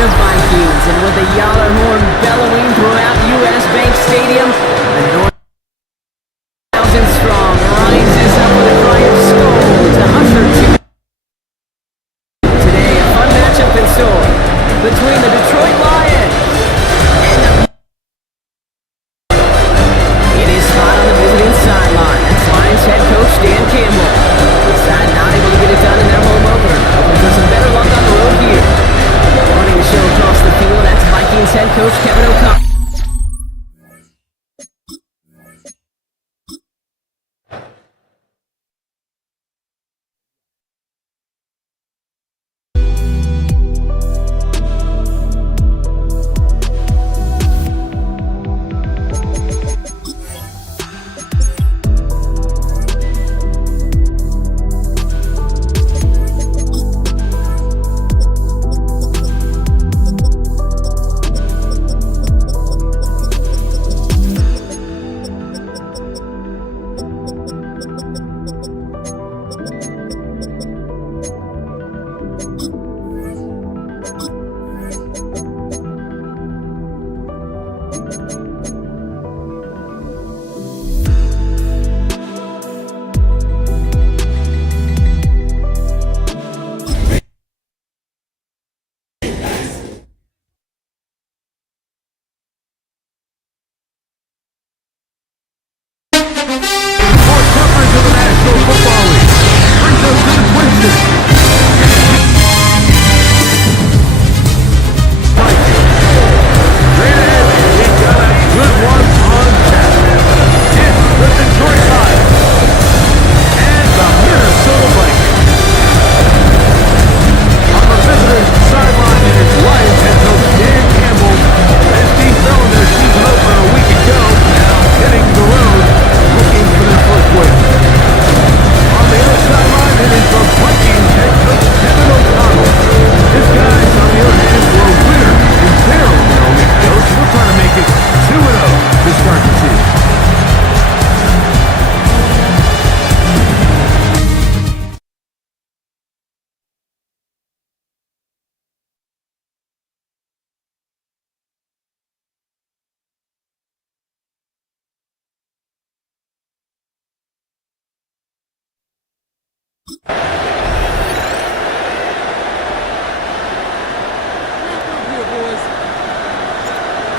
Vikings, and with a Yaller horn bellowing throughout U.S. Bank Stadium, the North 1,000 strong rises up with a cry of Skol to usher to today a fun matchup in store between the Detroit Lions and the in his spot on the visiting sideline. That's Lions head coach Dan Campbell. The side not able to get it done in their home opener, hoping for some better luck on the road here. Running the show across the field, that's Vikings head coach Kevin O'Connell.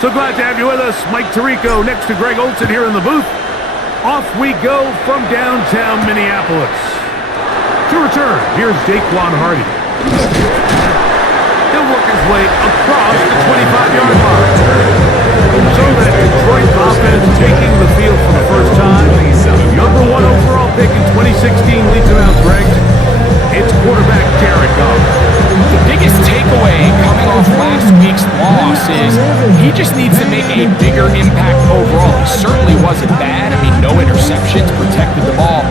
So glad to have you with us. Mike Tirico next to Greg Olson here in the booth. Off we go from downtown Minneapolis. To return, here's Daquan Hardy. He'll work his way across the 25-yard line. So that Detroit offense taking the field for the first time. Number 1 overall pick in 2016 leads him out, Greg. It's quarterback Jared Goff. The biggest takeaway coming off last week's loss is he just needs to make a bigger impact overall. He certainly wasn't bad. I mean, no interceptions, protected the ball.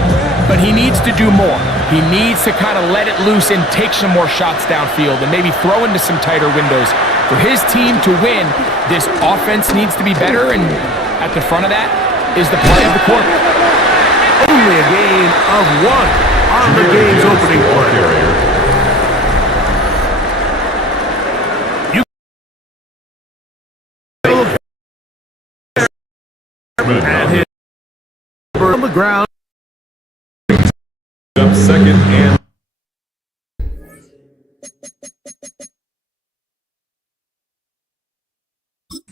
But he needs to do more. He needs to kind of let it loose and take some more shots downfield and maybe throw into some tighter windows. For his team to win, this offense needs to be better, and at the front of that is the play of the quarterback. Only a gain of 1 on the game's opening play. And hit on the ground. Up second and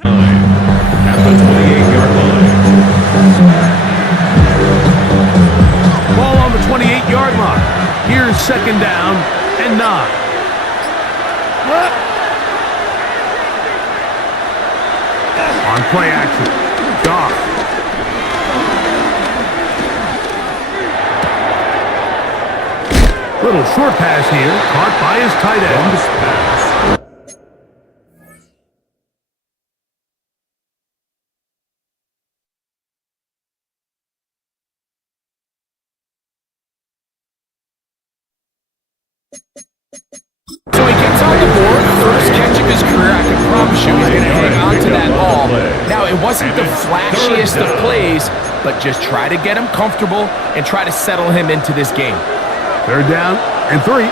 9 at the 28-yard line. Ball on the 28-yard line. Here's second down and 9. On play action, Goff. Little short pass here, caught by his tight end. So he gets on the board, first catch of his career. I can promise you he's going to hang on to that ball. Now, it wasn't the flashiest of plays, but just try to get him comfortable and try to settle him into this game. Third down and 3.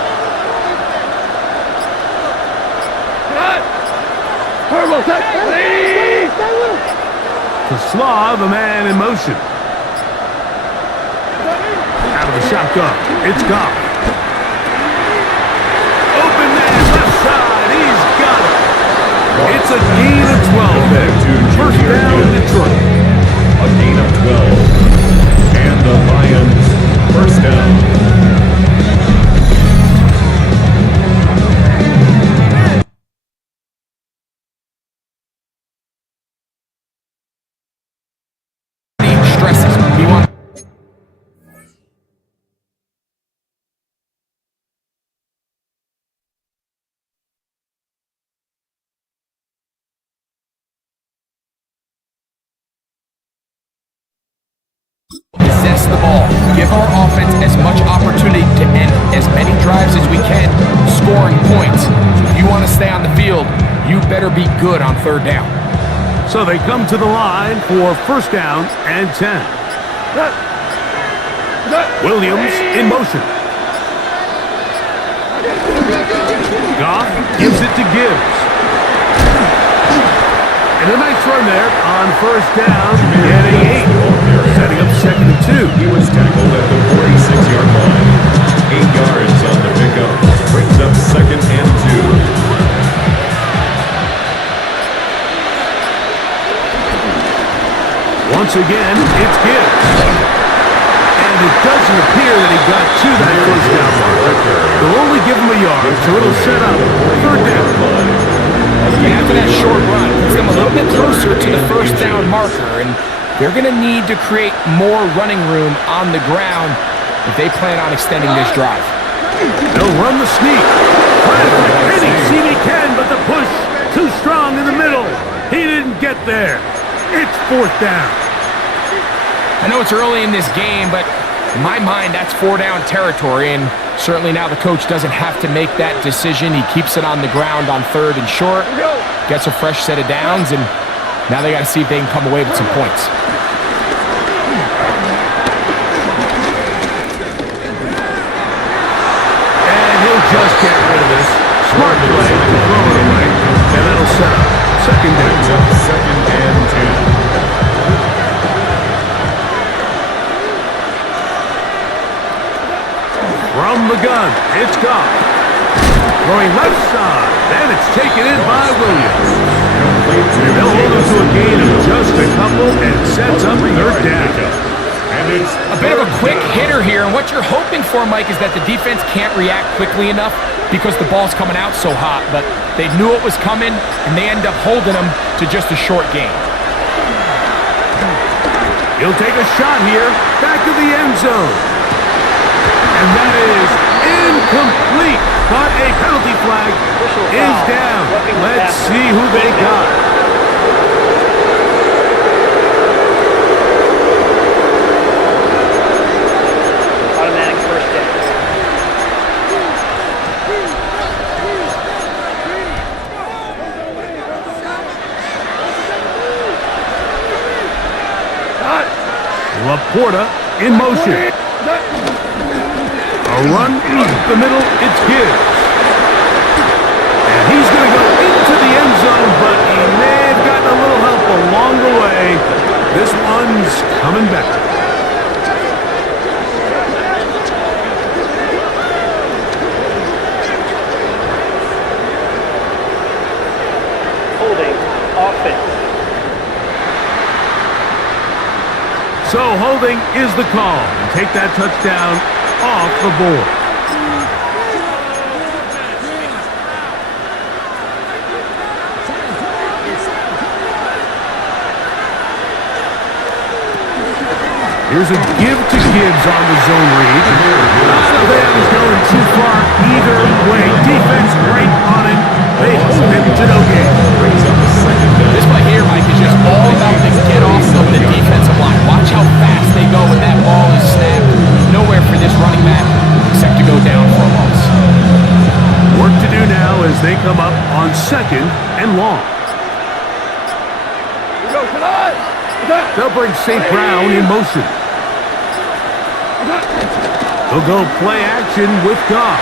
To Slav, a man in motion. Out of the shotgun, it's Goff. Open man, left side, he's got it. It's a gain of 12 there. First down, Detroit. A gain of 12. And the Lions, first down. Possess the ball. Give our offense as much opportunity to end as many drives as we can, scoring points. So if you want to stay on the field, you better be good on third down. So they come to the line for first down and 10. Williams in motion. Goff gives it to Gibbs. And a nice run there on first down, getting 8. Setting up second and 2. He was tackled at the 46-yard line. 8 yards on the pickup. Brings up second and 2. Once again, it's Gibbs. And it doesn't appear that he got to that first down marker. They'll only give him a yard, so it'll set up third down. After that short run, puts them a little bit closer to the first down marker, and they're going to need to create more running room on the ground if they plan on extending this drive. They'll run the sneak. Any seam he can, but the push too strong in the middle. He didn't get there. It's fourth down. I know it's early in this game, but in my mind, that's 4-down territory, and certainly now the coach doesn't have to make that decision. He keeps it on the ground on third and short, gets a fresh set of downs, and now they got to see if they can come away with some points. And he'll just get rid of this. Smart play to throw it away, and that'll set up second down. Second and 10. From the gun, it's Goff. Throwing left side, and it's taken in by Williams. They'll hold him and sets up third down. And it's A bit of a quick hitter here, and what you're hoping for, Mike, is that the defense can't react quickly enough because the ball's coming out so hot, but they knew it was coming, and they end up holding them to just a short gain. He'll take a shot here, back to the end zone. And that is incomplete, but a penalty flag is down. Let's see who they got. Automatic first down. Laporta in motion. A run up the middle, it's Gibbs. And he's going to go into the end zone, but he may have gotten a little help along the way. This one's coming back. Holding offense. So holding is the call. Take that touchdown off the board. Here's a give to Gibbs on the zone read. None of them is going too far either way. Defense right on it. They hold him to no gain. This play here, Mike, is just all about the get off of the defensive line. Watch how fast they go when that ball is snapped. Nowhere for this running back except to go down for a loss. Work to do now as they come up on second and long. They'll bring St. Brown in motion. They'll go play action with Goff.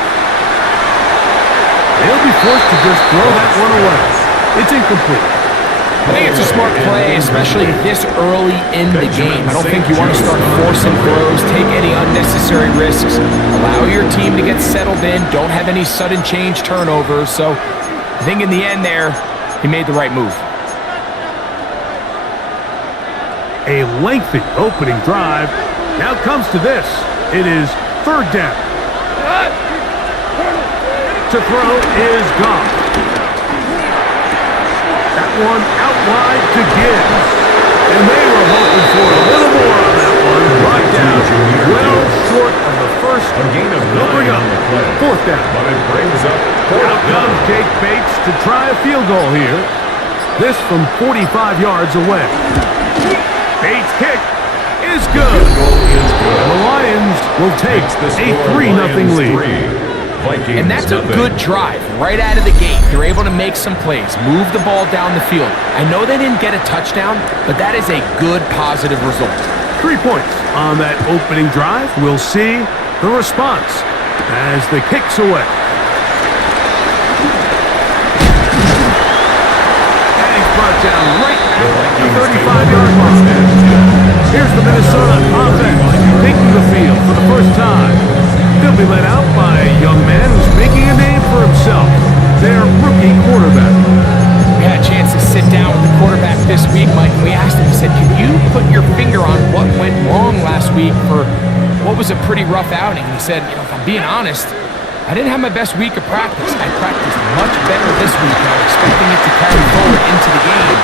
They'll be forced to just throw that one away. It's incomplete. I think it's a smart play, especially this early in the game. I don't think you want to start forcing throws, take any unnecessary risks. Allow your team to get settled in. Don't have any sudden change turnovers. So I think in the end there, he made the right move. A lengthy opening drive. Now comes to this. It is third down. To throw is Goff. That one out wide to Gibbs. And they were hoping for a little more on that one. Brought down well short of the first. a gain of 9 They'll bring up on the play. fourth down. But it brings up Out comes Jake Bates to try a field goal here. This from 45 yards away. Bates' kick is good. goal is good. And the Lions will take Makes the a score 3-0 Lions lead. 3, Vikings And that's a nothing. good drive right out of the gate. They're able to make some plays, move the ball down the field. I know they didn't get a touchdown, but that is a good positive result. 3 points on that opening drive. We'll see the response as the kick's away. And he's brought down right at the 35-yard line. Here's the Minnesota offense taking the field for the first time. They'll be led out by a young man who's making a name for himself, their rookie quarterback. We had a chance to sit down with the quarterback this week, Mike, and we asked him, we said, can you put your finger on what went wrong last week for what was a pretty rough outing? And he said, if I'm being honest, I didn't have my best week of practice. I practiced much better this week, and I'm expecting it to carry forward into the game.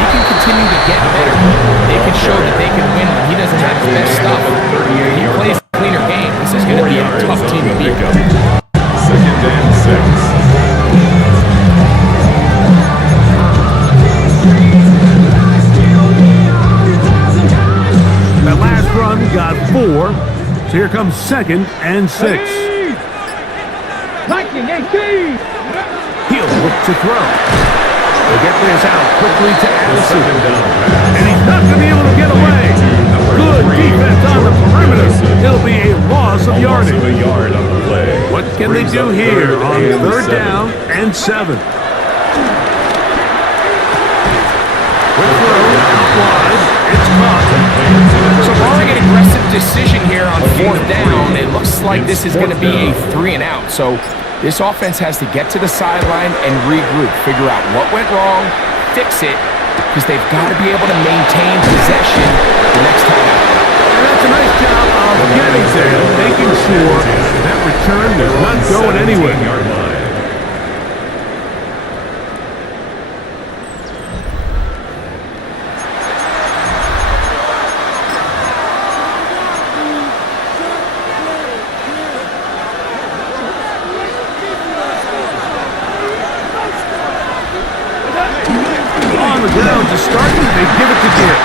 He can continue to get better. They can show that they can win when he doesn't have his best stuff. He plays a cleaner game. This is going to be a tough team to beat. Second and 6. That last run got 4, so here comes second and 6. He'll look to throw. They'll get this out quickly to Allison. Second down pass. And he's not going to be able to get away. Good defense on the perimeter. It'll be a loss of Loss yardage. of a yard on the play. What can they Brings do up here on and third 7. down and 7? Quick throw out wide. It's caught. So barring an aggressive decision here on fourth down, it looks like this is going to be a 3 and out. So this offense has to get to the sideline and regroup, figure out what went wrong, fix it, because they've got to be able to maintain possession the next time out. And that's a nice job of getting there, making sure that return was not going anywhere. Yard line. On the ground to start, they give it to Gibbs.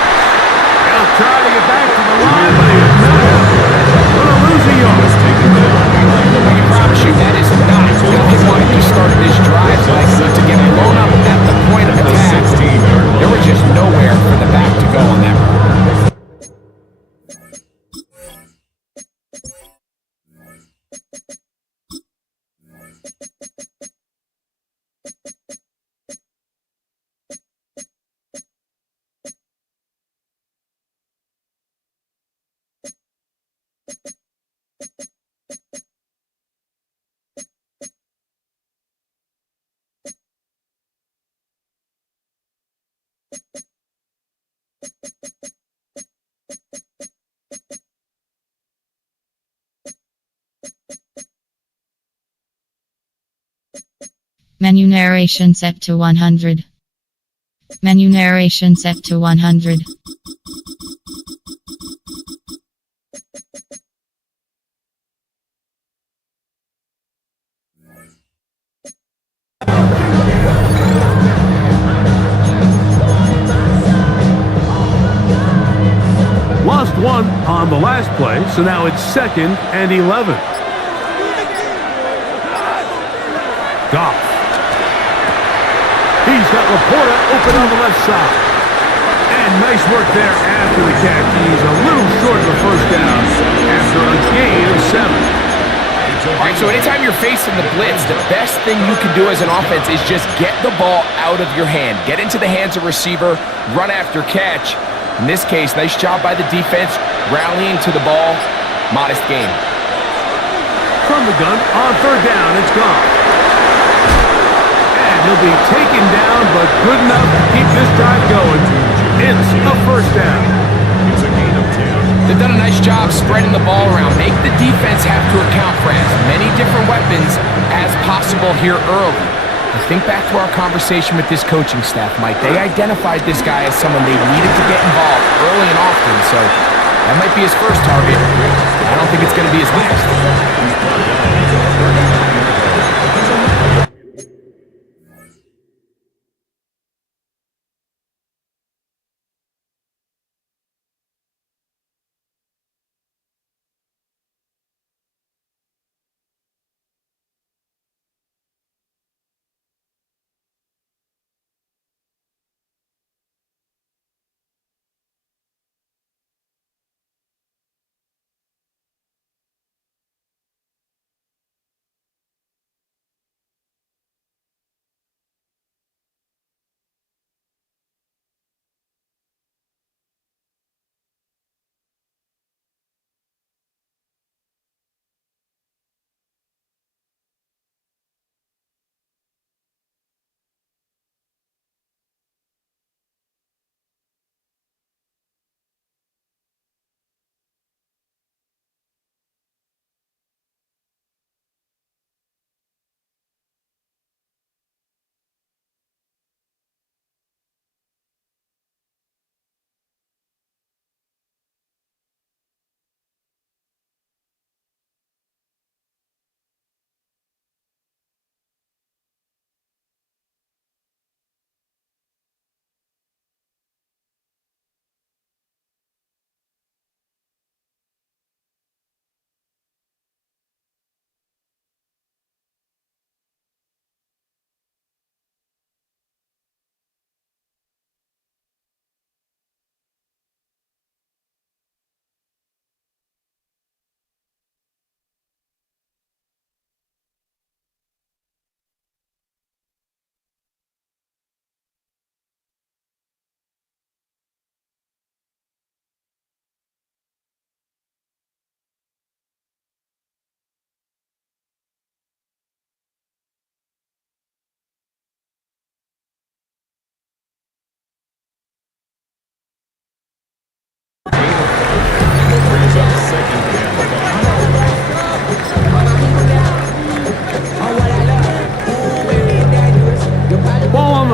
They'll try to get back to the line, but he's not going to lose a yard. I can promise you that is not what they wanted to start this drive like, but to get blown up at the point of attack, there was just nowhere for the back to go on that run. Menu narration set to 100. Menu narration set to 100. Lost one on the last play, so now it's 2nd and 11. Goff. He's got Laporta open on the left side. And nice work there after the catch. He's a little short of the first down after a gain of 7. All right, so anytime you're facing the blitz, the best thing you can do as an offense is just get the ball out of your hand. Get into the hands of receiver, run after catch. In this case, nice job by the defense, rallying to the ball. Modest gain. From the gun, on 3rd down, it's gone. And he'll be taken down, but good enough to keep this drive going. It's a 1st down. It's a gain of 10. They've done a nice job spreading the ball around. Make the defense have to account for as many different weapons as possible here early. I think back to our conversation with this coaching staff, Mike. They identified this guy as someone they needed to get involved early and often, so that might be his first target. I don't think it's going to be his last.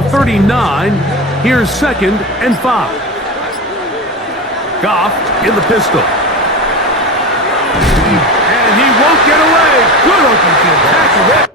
39. Here's 2nd and 5. Goff in the pistol. And he won't get away. Good open field tackle.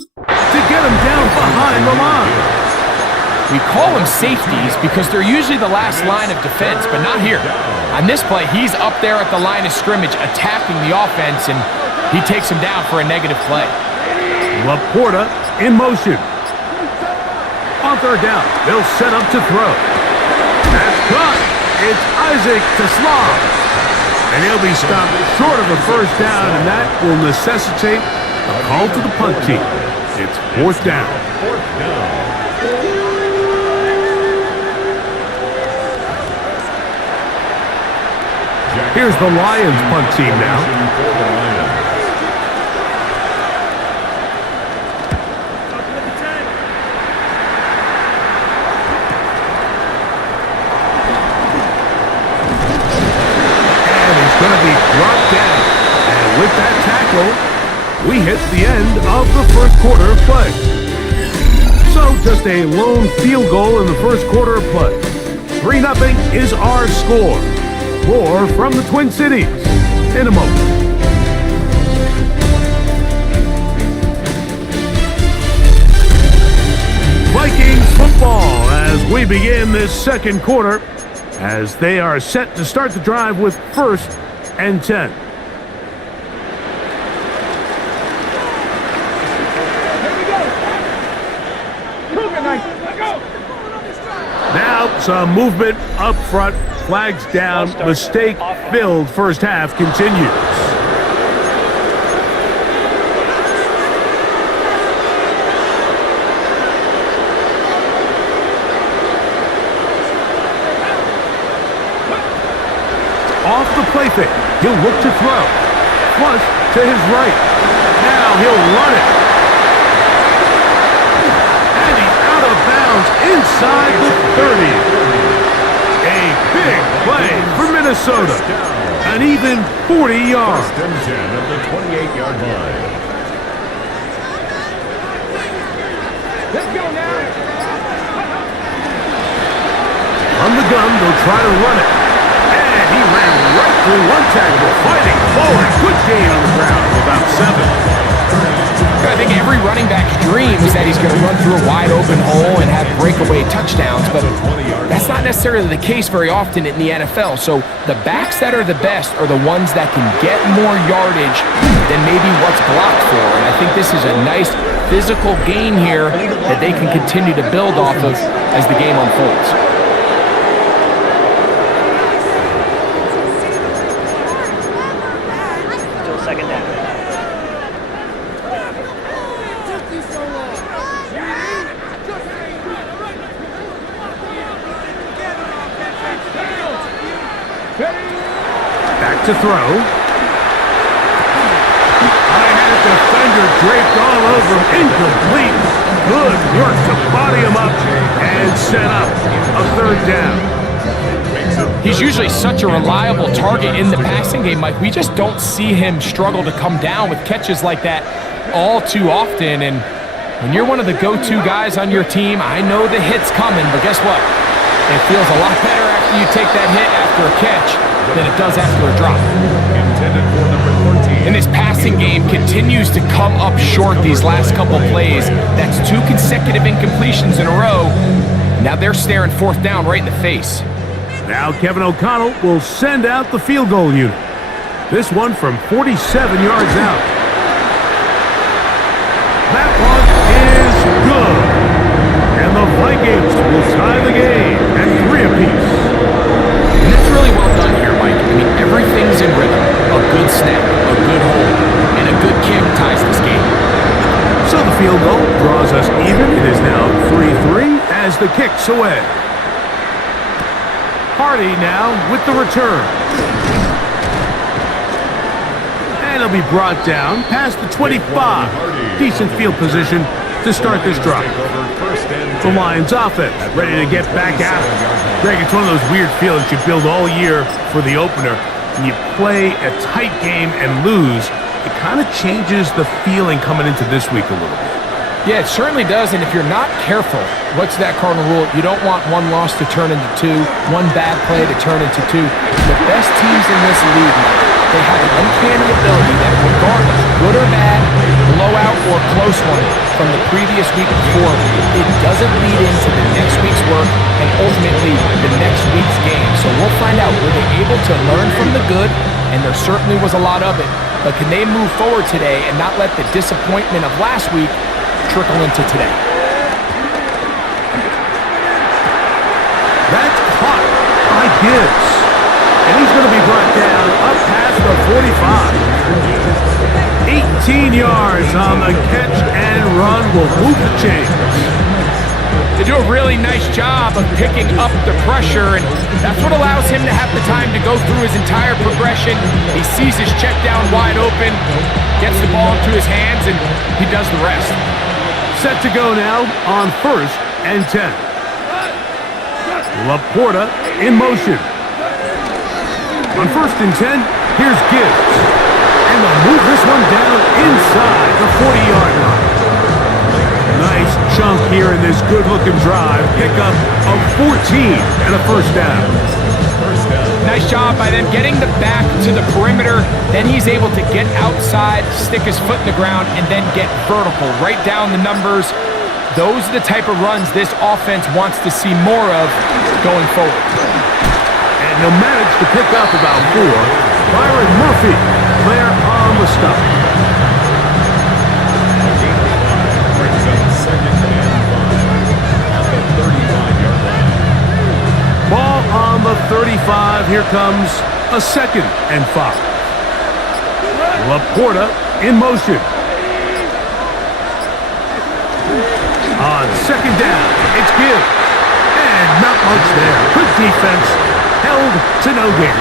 To get him down behind the line. We call them safeties because they're usually the last line of defense, but not here. On this play, he's up there at the line of scrimmage attacking the offense, and he takes him down for a negative play. Laporta in motion. On third down, they'll set up to throw. That's caught. It's Isaac to Slav. And he'll be stopped short of a first down, and that will necessitate a call to the punt team. It's fourth down. Here's the Lions punt team now. And he's going to be brought down. And with that tackle, we hit the end of the first quarter of play. So just a lone field goal in the first quarter of play. 3-0 is our score. More from the Twin Cities in a moment. Vikings football as we begin this second quarter, as they are set to start the drive with 1st and 10. Now some movement up front, flags down, mistake-filled first half continues. Off the play fake, he'll look to throw. Flush to his right. Now he'll run it. And he's out of bounds inside the 30. A big play for Minnesota. An even 40 yards. First and 10 at the 28-yard line. Let's go now. On the gun, they'll try to run it. And he ran right through one tackle, fighting forward. Good gain on the ground of about 7. I think every running back's dream is that he's going to run through a wide open hole and have breakaway touchdowns, but that's not necessarily the case very often in the NFL. So the backs that are the best are the ones that can get more yardage than maybe what's blocked for. And I think this is a nice physical gain here that they can continue to build off of as the game unfolds. Still second down. Back to throw. I had a defender draped all over him. Incomplete. Good work to body him up and set up a third down. He's usually such a reliable target in the passing game, Mike. We just don't see him struggle to come down with catches like that all too often. And when you're one of the go-to guys on your team, I know the hit's coming, but guess what? It feels a lot better after you take that hit after a catch than it does after a drop. Intended for number 13. And his passing game continues to come up short these last couple plays. That's 2 consecutive incompletions in a row. Now they're staring fourth down right in the face. Now Kevin O'Connell will send out the field goal unit. This one from 47 yards out. That one is good. And the Vikings will tie the game at 3 apiece. And it's really well done here, Mike. I mean, everything's in rhythm. A good snap, a good hold, and a good kick ties this game. So field goal draws us even. It is now 3-3 as the kick's away. Hardy now with the return. And it'll be brought down past the 25. Decent field position to start this drive. The Lions offense ready to get back at it. Greg, it's one of those weird feelings you build all year for the opener. When you play a tight game and lose, it kind of changes the feeling coming into this week a little bit. Yeah, it certainly does, and if you're not careful, what's that cardinal rule? You don't want one loss to turn into two, one bad play to turn into two. The best teams in this league, they have an uncanny ability that regardless, good or bad, blowout or close one from the previous week before, it doesn't lead into the next week's work and ultimately the next week's game. So we'll find out, were they able to learn from the good? And there certainly was a lot of it. But can they move forward today and not let the disappointment of last week trickle into today? That's caught by Gibbs. And he's going to be brought down up past the 45. 18 yards on the catch and run will move the chains. They do a really nice job of picking up the pressure, and that's what allows him to have the time to go through his entire progression. He sees his check down wide open, gets the ball into his hands, and he does the rest. Set to go now on 1st and 10. Laporta in motion. On 1st and 10, here's Gibbs. And they'll move this one down inside the 40-yard line. Nice chunk here in this good-looking drive. Pickup of 14 and a first down. Nice job by them getting the back to the perimeter. Then he's able to get outside, stick his foot in the ground, and then get vertical. Right down the numbers. Those are the type of runs this offense wants to see more of going forward. And he'll manage to pick up about 4. Byron Murphy there on the stop. Brings up 2nd and 5 at the 35-yard line. Ball on the 35. Here comes a 2nd and 5. Laporta in motion. On 2nd down, it's Gibbs. And not much there. Good defense. Held to no gain.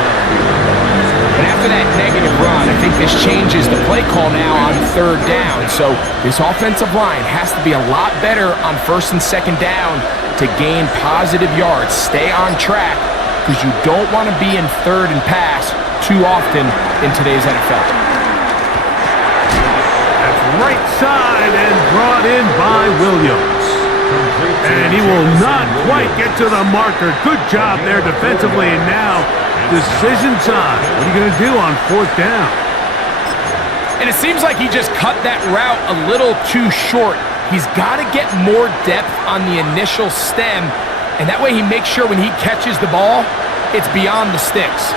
But after that negative run, I think this changes the play call now on 3rd down. So this offensive line has to be a lot better on 1st and 2nd down to gain positive yards. Stay on track, because you don't want to be in 3rd and pass too often in today's NFL. That's right side and brought in by Williams. And he will not quite get to the marker. Good job there defensively. And now, decision time. What are you going to do on 4th down? And it seems like he just cut that route a little too short. He's got to get more depth on the initial stem. And that way he makes sure when he catches the ball, it's beyond the sticks.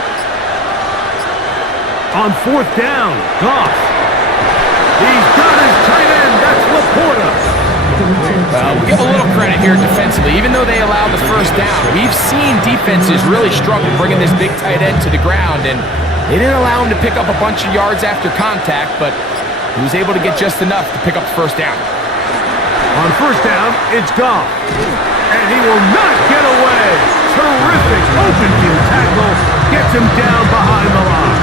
On 4th down, Goff. He's got his tight end. That's Laporta. Well, we'll give a little credit here defensively. Even though they allowed the first down, we've seen defenses really struggle bringing this big tight end to the ground, and they didn't allow him to pick up a bunch of yards after contact, but he was able to get just enough to pick up the first down. On 1st down, it's Goff. And he will not get away. Terrific open field tackle. Gets him down behind the line.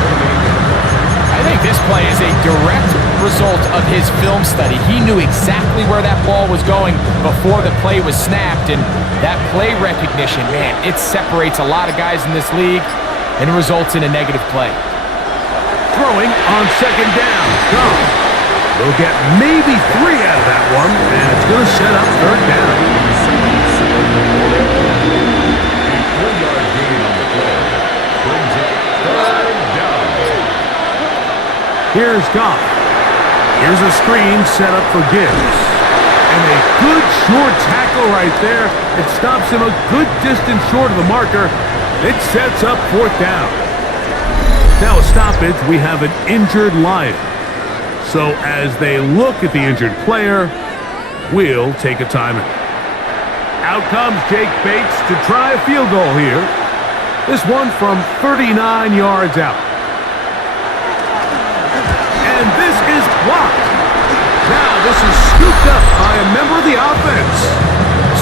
I think this play is a direct result of his film study. He knew exactly where that ball was going before the play was snapped, and that play recognition, man, it separates a lot of guys in this league and results in a negative play. Throwing on 2nd down. Goff. They'll get maybe 3 out of that one, and it's going to set up 3rd down. A 4-yard gain on the play brings up 3rd down. Here's Goff. Here's a screen set up for Gibbs. And a good short tackle right there. It stops him a good distance short of the marker. It sets up 4th down. Now a stoppage, we have an injured Lion. So as they look at the injured player, we'll take a timeout. Out comes Jake Bates to try a field goal here. This one from 39 yards out. And this is blocked. Now this is scooped up by a member of the offense.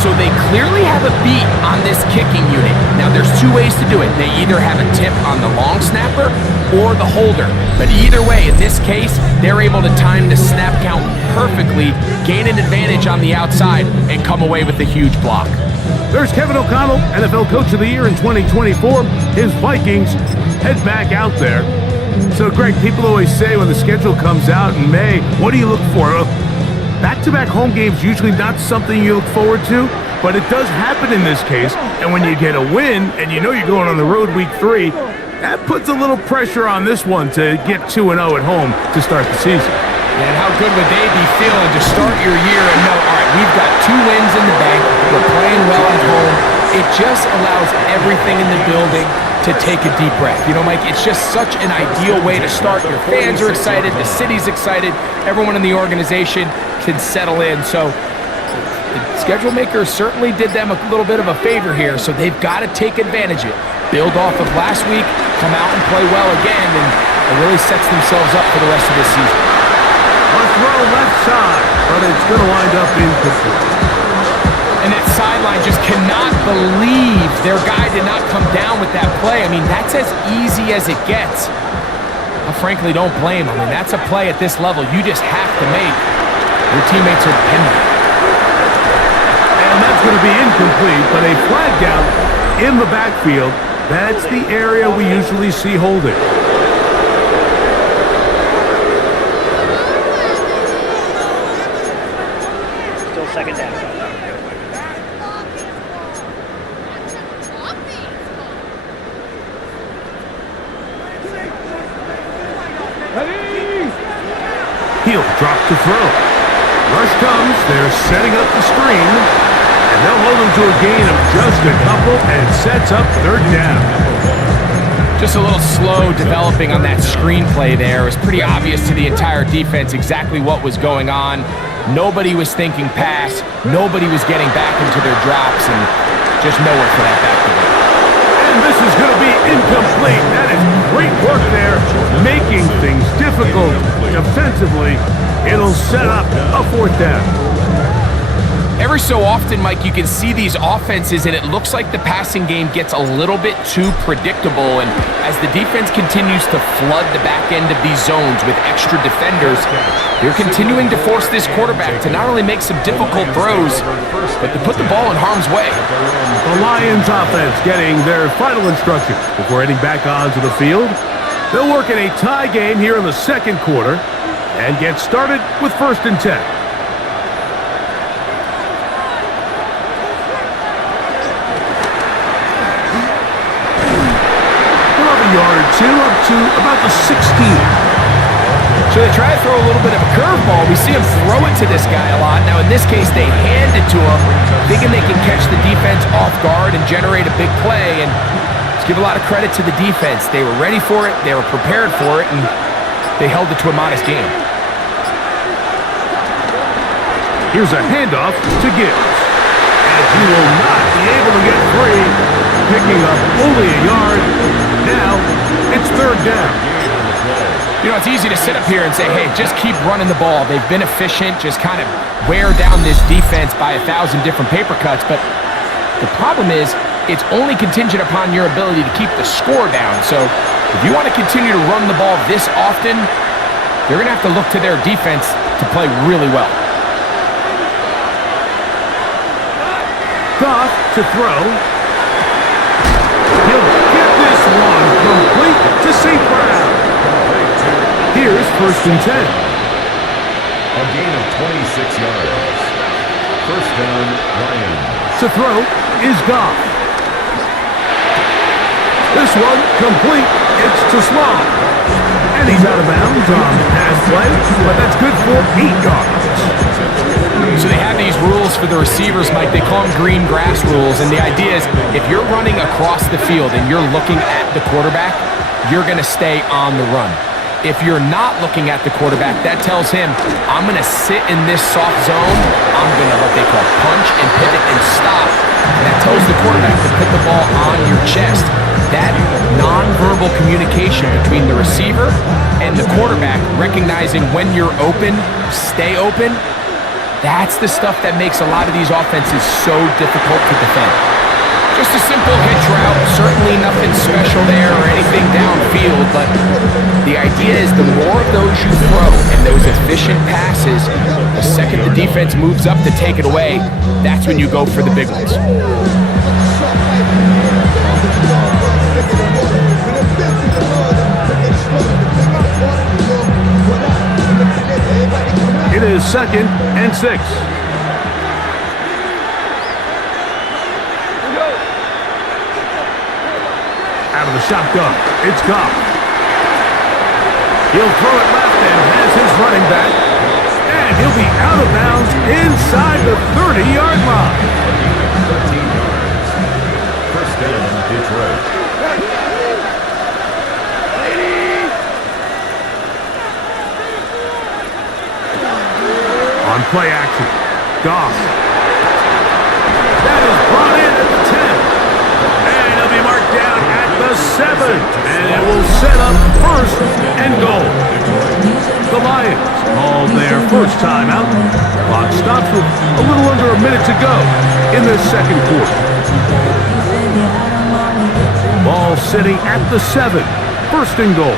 So they clearly have a beat on this kicking unit. Now, there's two ways to do it. They either have a tip on the long snapper or the holder. But either way, in this case, they're able to time the snap count perfectly, gain an advantage on the outside, and come away with a huge block. There's Kevin O'Connell, NFL Coach of the Year in 2024. His Vikings head back out there. So, Greg, people always say when the schedule comes out in May, what do you look for? Back-to-back home games usually not something you look forward to, but it does happen in this case. And when you get a win and you know you're going on the road week 3, that puts a little pressure on this one to get 2-0 at home to start the season. And how good would they be feeling to start your year and know, all right, we've got 2 wins in the bank, we're playing well at home. It just allows everything in the building to take a deep breath. You know, Mike, it's just such an ideal way to start. Your fans are excited, the city's excited, everyone in the organization can settle in. So the schedule makers certainly did them a little bit of a favor here, so they've got to take advantage of it. Build off of last week, come out and play well again, and it really sets themselves up for the rest of this season. A throw left side, but it's going to wind up incomplete. And that sideline just cannot believe their guy did not come down with that play. I mean, that's as easy as it gets. I frankly don't blame him. I mean, that's a play at this level you just have to make. Your teammates are dependent. And that's going to be incomplete, but a flag down in the backfield. That's the area we usually see holding. Still second down. He'll drop to throw. Rush comes, they're setting up the screen, and they'll hold him to a gain of just a couple, and sets up third down. Just a little slow developing on that screenplay there. It was pretty obvious to the entire defense exactly what was going on. Nobody was thinking pass. Nobody was getting back into their drops, and just nowhere for that back to go. And this is going to be incomplete. That is great work there, making things difficult defensively. It'll set up a fourth down. Every so often, Mike, you can see these offenses, and it looks like the passing game gets a little bit too predictable. And as the defense continues to flood the back end of these zones with extra defenders, they're continuing to force this quarterback to not only make some difficult throws, but to put the ball in harm's way. The Lions offense getting their final instructions before heading back onto the field. They'll work in a tie game here in the second quarter and get started with 1st and 10. Yard or two up to about the 16. So they try to throw a little bit of a curveball. We see them throw it to this guy a lot. Now in this case, they hand it to him, thinking they can catch the defense off guard and generate a big play. And let's give a lot of credit to the defense. They were ready for it, they were prepared for it, and they held it to a modest game. Here's a handoff to Gibbs. And he will not be able to get free, picking up only a yard. Now, it's 3rd down. You know, it's easy to sit up here and say, hey, just keep running the ball. They've been efficient, just kind of wear down this defense by 1,000 different paper cuts. But the problem is, it's only contingent upon your ability to keep the score down. So if you want to continue to run the ball this often, you're going to have to look to their defense to play really well. Goff to throw. He'll get this one complete to St. Brown. Here's 1st and 10. A gain of 26 yards. 1st down, Lions. To throw is Goff. This one complete. It's to Small. And he's out of bounds on the pass play, but that's good for 8 yards. So they have these rules for the receivers, Mike. They call them green grass rules. And the idea is if you're running across the field and you're looking at the quarterback, you're going to stay on the run. If you're not looking at the quarterback, that tells him, I'm going to sit in this soft zone. I'm going to what they call punch and pivot and stop. And that tells the quarterback to put the ball on your chest. that nonverbal communication between the receiver and the quarterback, recognizing when you're open, stay open, that's the stuff that makes a lot of these offenses so difficult to defend. Just a simple hitch route, certainly nothing special there or anything downfield, but the idea is the more of those you throw and those efficient passes, the second the defense moves up to take it away, that's when you go for the big ones. It is 2nd and 6. Out of the shotgun, it's Goff. He'll throw it left and has his running back. And he'll be out of bounds inside the 30-yard line. 13 yards. First down, Detroit. On play action, Goff. That is brought in at the 10. And he'll be marked down at the 7. And it will set up 1st and goal. The Lions called their first timeout. Clock stops with a little under a minute to go in the second quarter. Ball sitting at the 7. 1st and goal.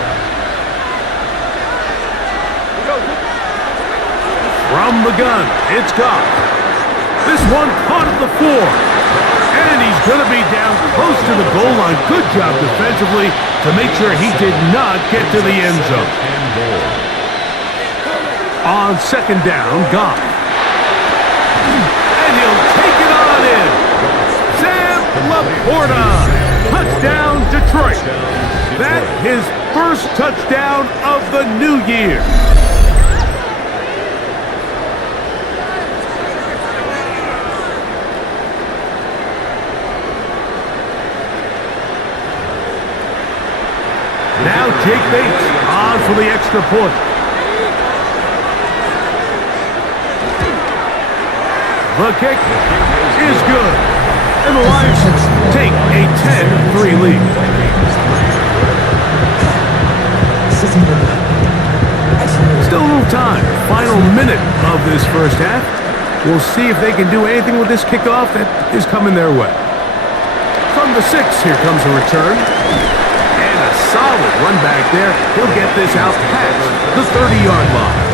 From the gun, it's Goff. This one caught at the 4. And he's going to be down close to the goal line. Good job defensively to make sure he did not get to the end zone. On 2nd down, Goff. And he'll take it on in. Sam Laporta. Touchdown, Detroit. That's his first touchdown of the new year. Now Jake Bates on for the extra point. The kick is good. And the Lions take a 10-3 lead. Still a little time. Final minute of this first half. We'll see if they can do anything with this kickoff that is coming their way. From the 6, here comes a return. A solid run back there. He'll get this out past the 30-yard line.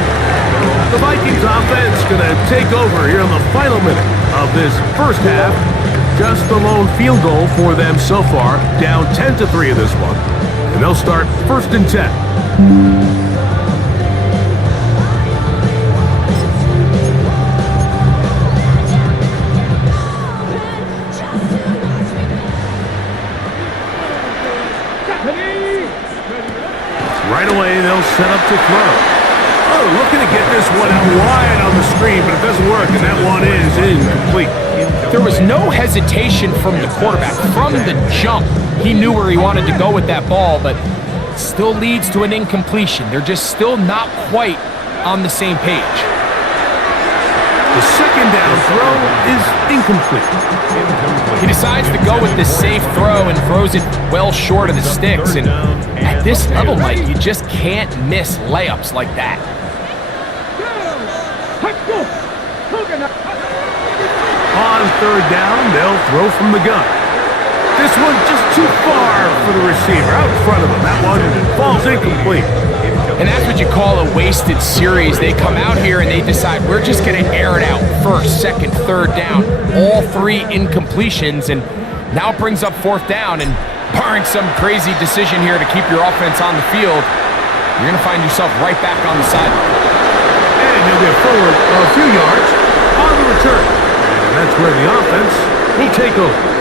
The Vikings offense going to take over here in the final minute of this first half. Just the lone field goal for them so far, down 10-3 in this one. And they'll start 1st and 10. Right away, they'll set up to throw. Oh, looking to get this one out wide on the screen, but it doesn't work, and that one is incomplete. There was no hesitation from the quarterback. From the jump, he knew where he wanted to go with that ball, but still leads to an incompletion. They're just still not quite on the same page. The 2nd down throw is incomplete. He decides to go with this safe throw and throws it well short of the sticks. And at this level, Mike, you just can't miss layups like that. On 3rd down, they'll throw from the gun. This one just too far for the receiver, out in front of him. That one falls incomplete. And that's what you call a wasted series. They come out here and they decide, we're just going to air it out. 1st, 2nd, 3rd down. All 3 incompletions, and now it brings up 4th down. And barring some crazy decision here to keep your offense on the field, you're going to find yourself right back on the sideline. And he'll get forward a few yards on the return. And that's where the offense will take over.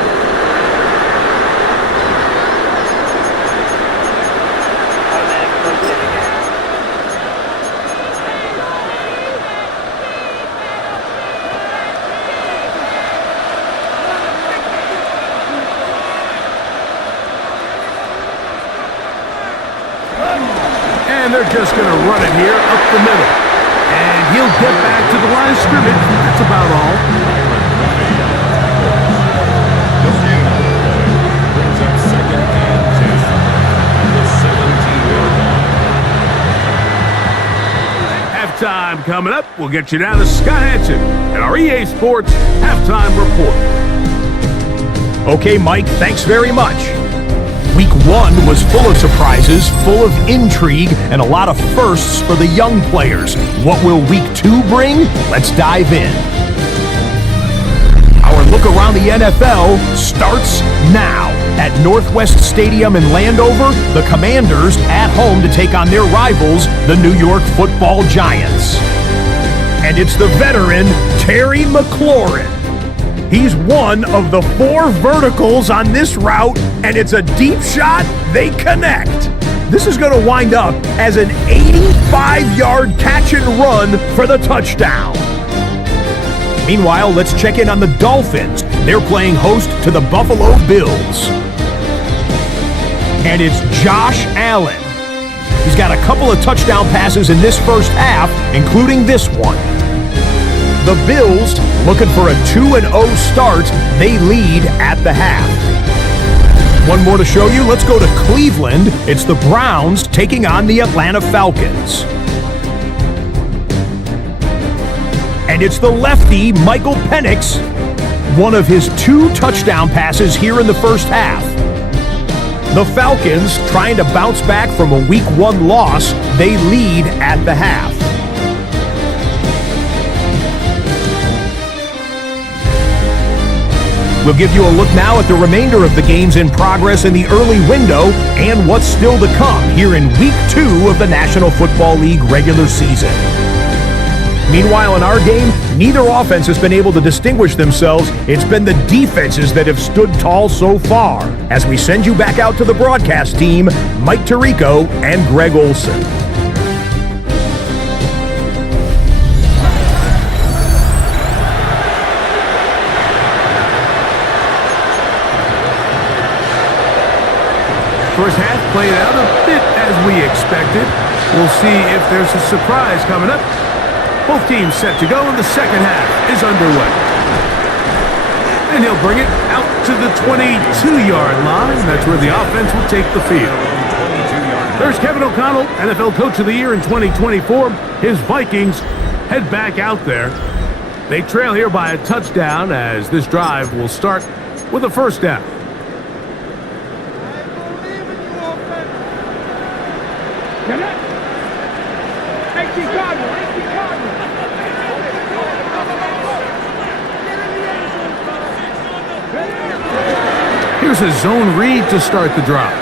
And they're just going to run it here up the middle. And he'll get back to the line of scrimmage. That's about all. Brings up 2nd coming up, we'll get you down to Scott Hansen and our EA Sports Halftime Report. Okay, Mike, thanks very much. Week 1 was full of surprises, full of intrigue, and a lot of firsts for the young players. What will Week 2 bring? Let's dive in. Our look around the NFL starts now. At Northwest Stadium in Landover, the Commanders at home to take on their rivals, the New York Football Giants. And it's the veteran, Terry McLaurin. He's one of the 4 verticals on this route, and it's a deep shot. They connect. This is going to wind up as an 85-yard catch and run for the touchdown. Meanwhile, let's check in on the Dolphins. They're playing host to the Buffalo Bills. And it's Josh Allen. He's got a couple of touchdown passes in this first half, including this one. The Bills, looking for a 2-0 start, they lead at the half. One more to show you. Let's go to Cleveland. It's the Browns taking on the Atlanta Falcons. And it's the lefty, Michael Penix, one of his 2 touchdown passes here in the first half. The Falcons, trying to bounce back from a Week 1 loss, they lead at the half. We'll give you a look now at the remainder of the games in progress in the early window and what's still to come here in Week 2 of the National Football League regular season. Meanwhile, in our game, neither offense has been able to distinguish themselves. It's been the defenses that have stood tall so far. As we send you back out to the broadcast team, Mike Tirico and Greg Olson. First half played out a bit as we expected. We'll see if there's a surprise coming up. Both teams set to go, and the second half is underway. And he'll bring it out to the 22-yard line. That's where the offense will take the field. There's Kevin O'Connell, NFL Coach of the Year in 2024. His Vikings head back out there. They trail here by a touchdown as this drive will start with a first down. Here's a zone read to start the drive.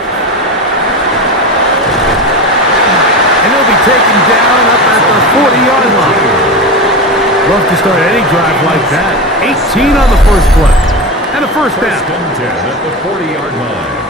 And he'll be taken down up at the 40-yard line. Love to start any drive like that. 18 on the first play. And a first down. First and 10 at the 40-yard line.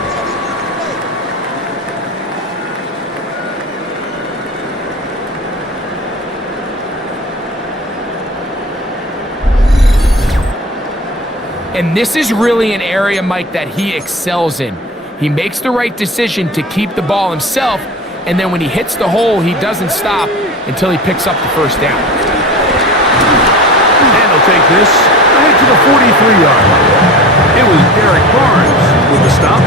And this is really an area, Mike, that he excels in. He makes the right decision to keep the ball himself, and then when he hits the hole, he doesn't stop until he picks up the first down. And he'll take this ahead to the 43-yard line. It was Derek Barnes with the stop.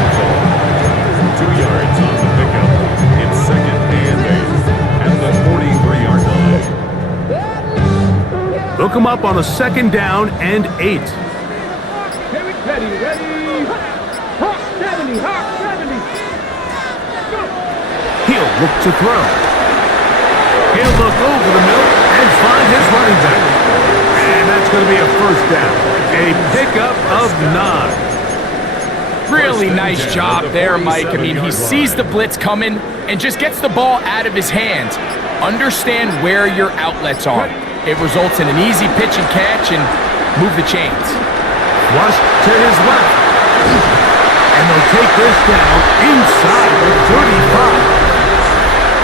2 yards on the pickup. It's second and 8 at the 43-yard line. They'll come up on a second down and 8. Ready, Hawk 70, Hawk 70. He'll look to throw. He'll look over the middle and find his running back. And that's going to be a first down. A pickup of 9. Really nice job there, Mike. I mean, he sees the blitz coming and just gets the ball out of his hands. Understand where your outlets are. It results in an easy pitch and catch and move the chains. Flush to his left. And they'll take this down inside the 35.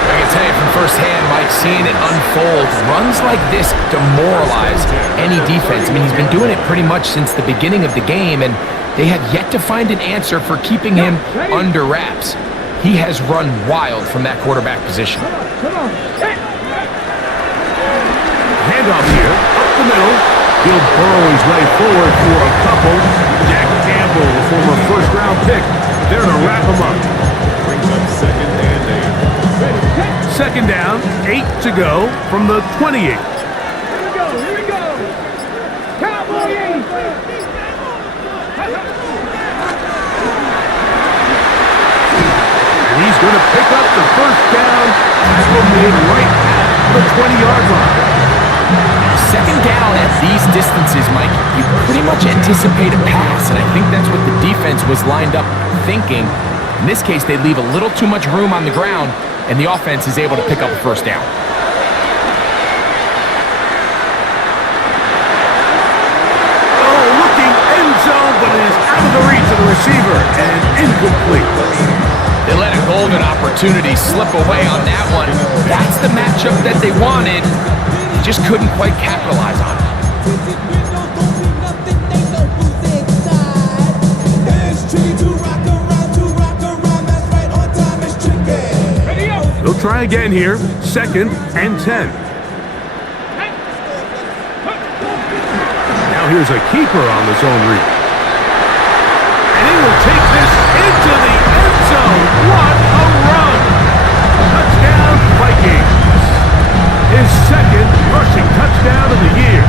I can tell you from firsthand, Mike, seeing it unfold, runs like this demoralize any defense. I mean, he's been doing it pretty much since the beginning of the game, and they have yet to find an answer for keeping him under wraps. He has run wild from that quarterback position. Handoff here, up the middle. He'll burrow his way forward for a couple. Jack Campbell, the former first-round pick, there to wrap him up. Brings up second and 8. Second down, 8 to go from the 28. Here we go. Cowboy 80. And he's going to pick up the first down. Tackle made right at the 20-yard line. Second down at these distances, Mike, you pretty much anticipate a pass, and I think that's what the defense was lined up thinking. In this case, they leave a little too much room on the ground, and the offense is able to pick up a first down. Oh, looking end zone, but it is out of the reach of the receiver and incomplete. They let a golden opportunity slip away on that one. That's the matchup that they wanted. Just couldn't quite capitalize on it. They'll try again here. 2nd and 10. Now here's a keeper on the zone read. And he will take this into the end zone. What a run! Touchdown, Vikings. His second rushing touchdown of the year.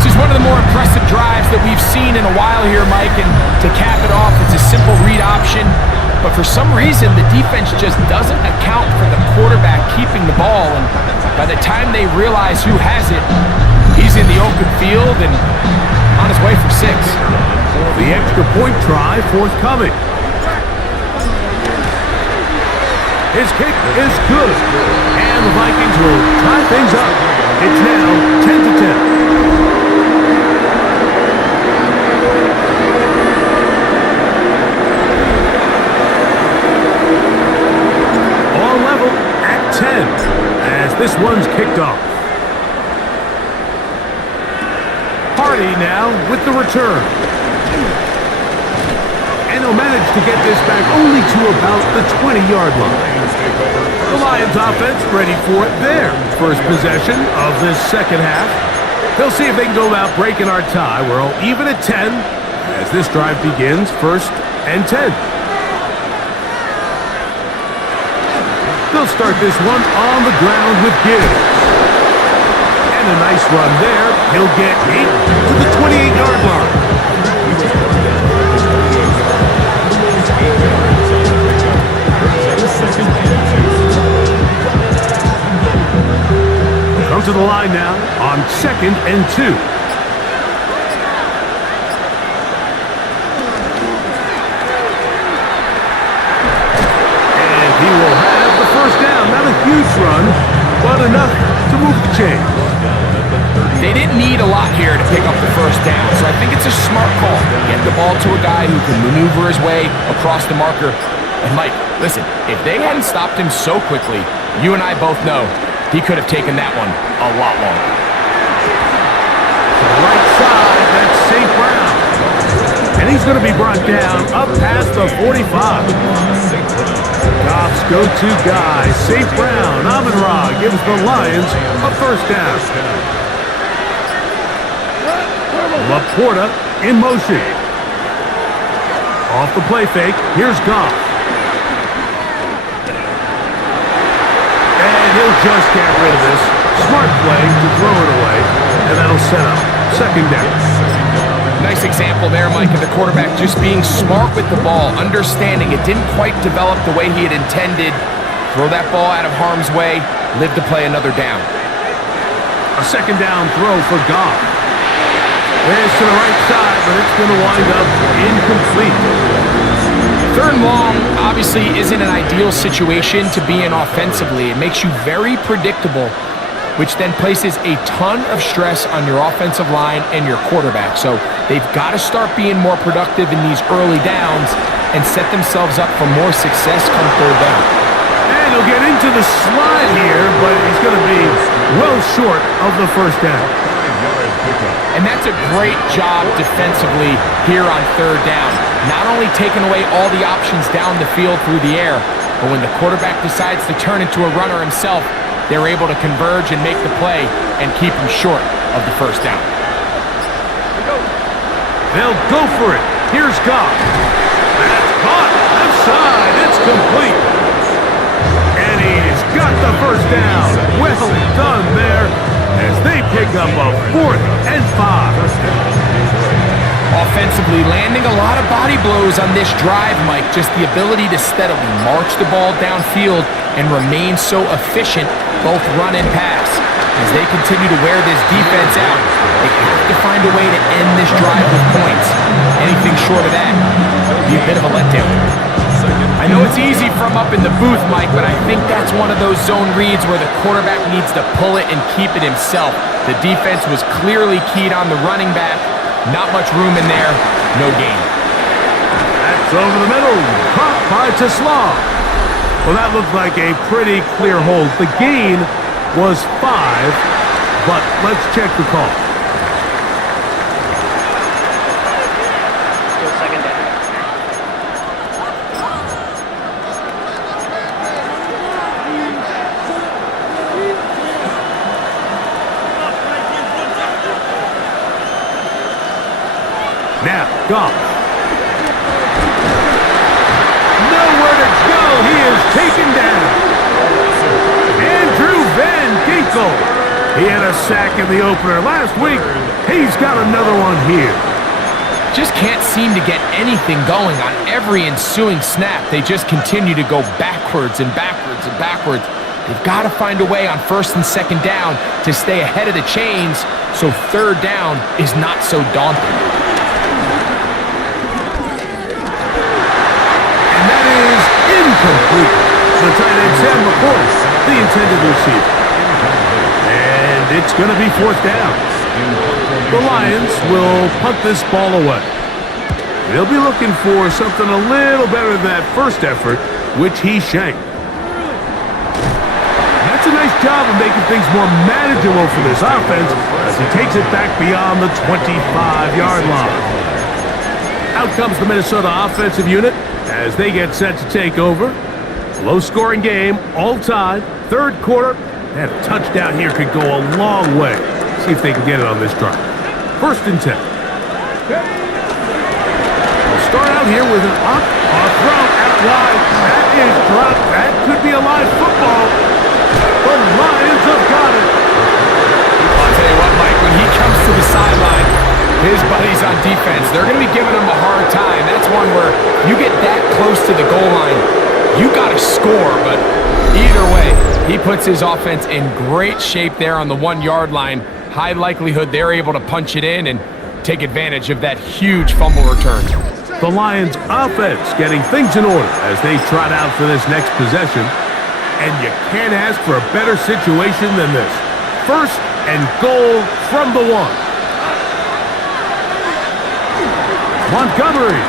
This is one of the more impressive drives that we've seen in a while here, Mike, and to cap it off, it's a simple read option, but for some reason, the defense just doesn't account for the quarterback keeping the ball, and by the time they realize who has it, he's in the open field and on his way for 6. The extra point try forthcoming. His kick is good, and the Vikings will tie things up. It's now 10-10. All level at 10 as this one's kicked off. Hardy now with the return. And he'll manage to get this back only to about the 20-yard line. The Lions offense ready for it there. First possession of this second half. They'll see if they can go about breaking our tie. We're all even at 10 as this drive begins. 1st and 10. They'll start this one on the ground with Gibbs. And a nice run there. He'll get 8 to the 28-yard line. Come to the line now on 2nd and 2. And he will have the first down. Not a huge run, but enough to move the chain. They didn't need a lot here to pick up the first down, so I think it's a smart call. Get the ball to a guy who can maneuver his way across the marker. And Mike, listen, if they hadn't stopped him so quickly, you and I both know he could have taken that one a lot longer. To the right side, that's St. Brown. And he's going to be brought down up past the 45. Goff's go-to guy, St. Brown. Amon-Ra gives the Lions a first down. Laporta in motion. Off the play fake, here's Goff. And he'll just get rid of this. Smart play to throw it away, and that'll set up 2nd down. Nice example there, Mike, of the quarterback just being smart with the ball, understanding it didn't quite develop the way he had intended. Throw that ball out of harm's way, live to play another down. A 2nd down throw for Goff. It's to the right side, but it's going to wind up incomplete. 3rd and long obviously isn't an ideal situation to be in offensively. It makes you very predictable, which then places a ton of stress on your offensive line and your quarterback. So they've got to start being more productive in these early downs and set themselves up for more success come 3rd down. And he'll get into the slide here, but he's going to be well short of the first down. And that's a great job defensively here on 3rd down. Not only taking away all the options down the field through the air, but when the quarterback decides to turn into a runner himself, they're able to converge and make the play and keep him short of the first down. They'll go for it. Here's Goff. That's caught. Left side. It's complete. And he's got the first down. Well done there as they pick up a 4th and 5. Offensively, landing a lot of body blows on this drive, Mike. Just the ability to steadily march the ball downfield and remain so efficient, both run and pass. As they continue to wear this defense out, they have to find a way to end this drive with points. Anything short of that would be a bit of a letdown. I know it's easy from up in the booth, Mike, but I think that's one of those zone reads where the quarterback needs to pull it and keep it himself. The defense was clearly keyed on the running back. Not much room in there. No gain. That's over the middle. Caught by Tesla. Well, that looked like a pretty clear hold. The gain was 5, but let's check the call. Still second down. Now, Goff. Nowhere to go. He is taken down. Andrew Van Ginkel. He had a sack in the opener last week. He's got another one here. Just can't seem to get anything going on every ensuing snap. They just continue to go backwards and backwards and backwards. They've got to find a way on 1st and 2nd down to stay ahead of the chains so 3rd down is not so daunting. Incomplete. The tight end Sam McCoy, the intended receiver. And it's going to be 4th down. The Lions will punt this ball away. They'll be looking for something a little better than that first effort, which he shanked. That's a nice job of making things more manageable for this offense as he takes it back beyond the 25-yard line. Out comes the Minnesota offensive unit as they get set to take over. Low-scoring game, all tied, 3rd quarter, and a touchdown here could go a long way. See if they can get it on this drive. 1st and 10. We'll start out here with an off route out wide. That is dropped. That could be a live football. The Lions have got it. I'll tell you what, Mike, when he comes to the sideline, his buddies on defense, they're going to be giving him a hard time. That's one where you get that close to the goal line, you got to score. But either way, he puts his offense in great shape there on the 1-yard line. High likelihood they're able to punch it in and take advantage of that huge fumble return. The Lions offense getting things in order as they trot out for this next possession. And you can't ask for a better situation than this. 1st and goal from the 1. Montgomery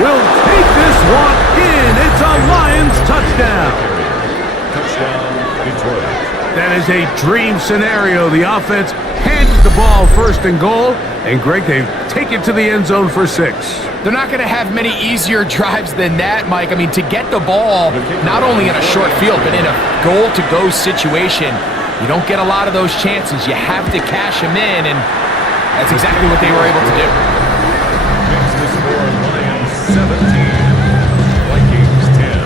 will take this one in. It's a Lions touchdown. Touchdown, Detroit. That is a dream scenario. The offense handed the ball 1st and goal, and Greg, they take it to the end zone for 6. They're not going to have many easier drives than that, Mike. I mean, to get the ball, not only in a short field, but in a goal-to-go situation, you don't get a lot of those chances. You have to cash them in, and that's exactly what they were able to do. Makes the score Lions 17, Vikings 10.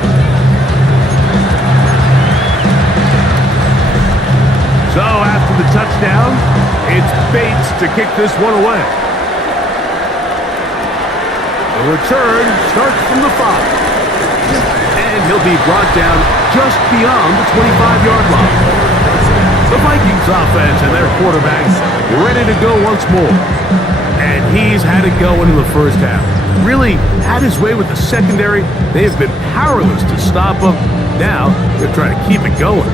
So after the touchdown, it's Bates to kick this one away. The return starts from the 5. And he'll be brought down just beyond the 25-yard line. The Vikings offense and their quarterback ready to go once more. And he's had it going in the first half. Really had his way with the secondary. They have been powerless to stop him. Now they're trying to keep it going.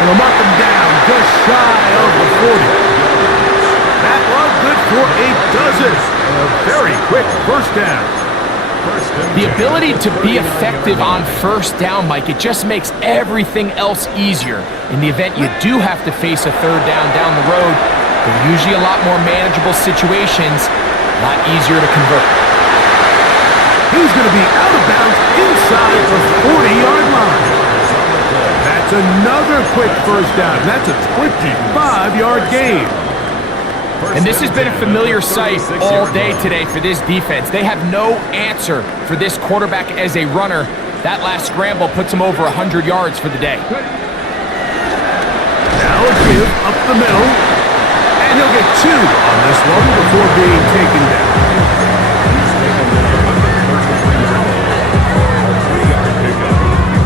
And they'll mark him down just shy of the 40. That was good for a dozen. A very quick 1st down. The ability to be effective on 1st down, Mike, it just makes everything else easier. In the event you do have to face a 3rd down the road, they're usually a lot more manageable situations, a lot easier to convert. He's going to be out of bounds inside the 40-yard line. That's It's another quick first down. That's a 25-yard gain. And this has been a familiar sight all day today for this defense. They have no answer for this quarterback as a runner. That last scramble puts him over 100 yards for the day. Now a give up the middle. And he'll get 2 on this one before being taken down.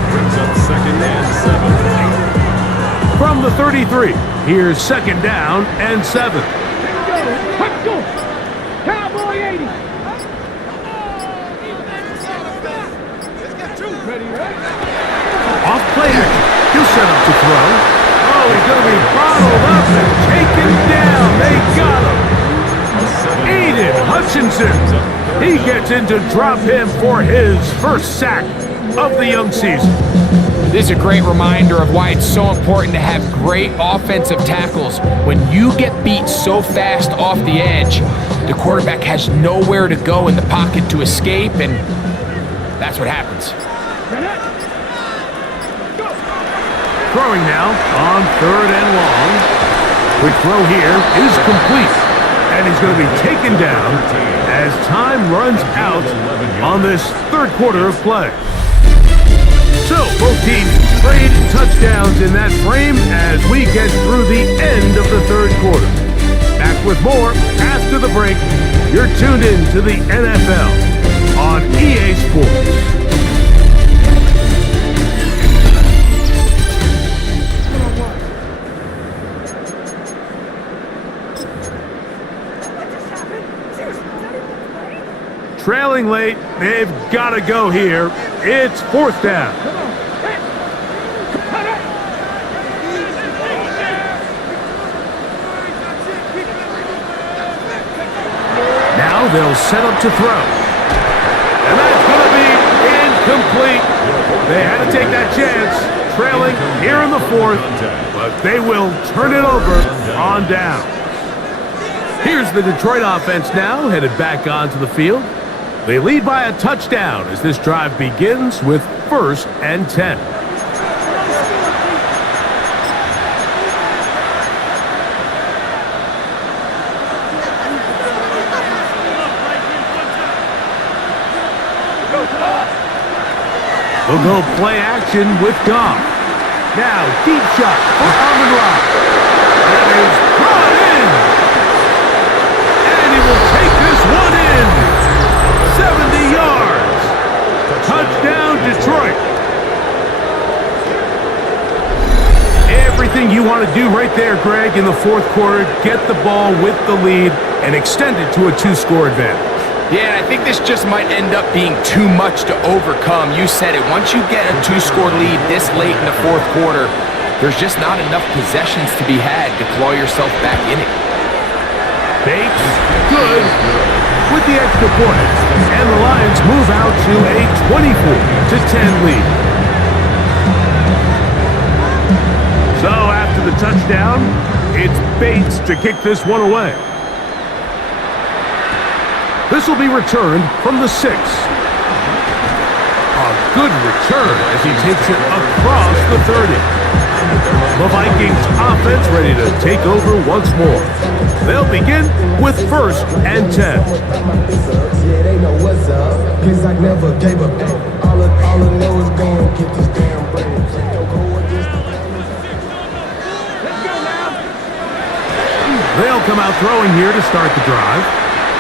Brings up second and 7. From the 33, here's second down and 7. Let's go. Cowboy 80. Ready, right? Off play action. He'll set up to throw. Oh, he's going to be bottled up and taken down. They got him. Aiden Hutchinson. He gets in to drop him for his first sack of the young season. This is a great reminder of why it's so important to have great offensive tackles. When you get beat so fast off the edge, the quarterback has nowhere to go in the pocket to escape, and that's what happens. Throwing now on 3rd and long. Quick throw here is complete. And he's going to be taken down as time runs out on this 3rd quarter of play. So both teams trade touchdowns in that frame as we get through the end of the 3rd quarter. Back with more after the break. You're tuned in to the NFL on EA Sports. Trailing late, they've got to go here. It's 4th down. Now they'll set up to throw. And that's going to be incomplete. They had to take that chance, trailing here in the 4th, but they will turn it over on down. Here's the Detroit offense now, headed back onto the field. They lead by a touchdown as this drive begins with 1st and 10. They'll go play action with Goff. Now, deep shot for Amon-Ra. That is brought in. And he will take this one in. 70 yards. Touchdown, Detroit. Everything you want to do right there, Greg, in the 4th quarter, get the ball with the lead and extend it to a 2-score advantage. Yeah, I think this just might end up being too much to overcome. You said it. Once you get a 2-score lead this late in the 4th quarter, there's just not enough possessions to be had to claw yourself back in it. Bates, good, with the extra point. And the Lions move out to a 24-10 lead. So after the touchdown, it's Bates to kick this one away. This will be returned from the 6. A good return as he takes it across the 30. The Vikings offense ready to take over once more. They'll begin with 1st and 10. Yeah, they know what's up. Cause I never gave up. All I know is going to get this damn bread. They'll come out throwing here to start the drive.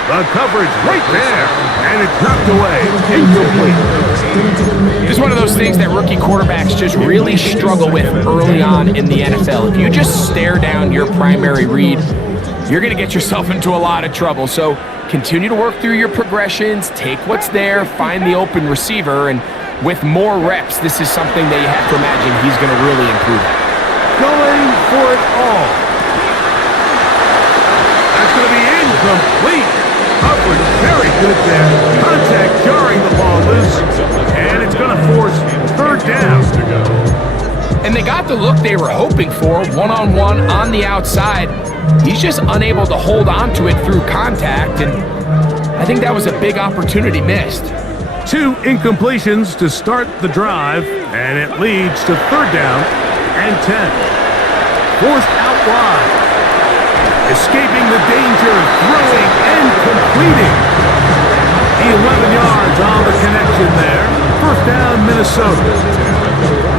The coverage right there, and it's knocked away. Incomplete. It's one of those things that rookie quarterbacks just really struggle with early on in the NFL. If you just stare down your primary read, you're going to get yourself into a lot of trouble. So continue to work through your progressions, take what's there, find the open receiver, and with more reps, this is something that you have to imagine he's going to really improve at. Going for it all. That's going to be incomplete. Coverage very good there. Contact jarring the ball loose, and it's going to force 3rd down to go. And they got the look they were hoping for, one-on-one on the outside. He's just unable to hold on to it through contact, and I think that was a big opportunity missed. 2 incompletions to start the drive, and it leads to 3rd down and 10. Forced out wide. Escaping the danger, throwing and completing. 11 yards on the connection there. First down, Minnesota.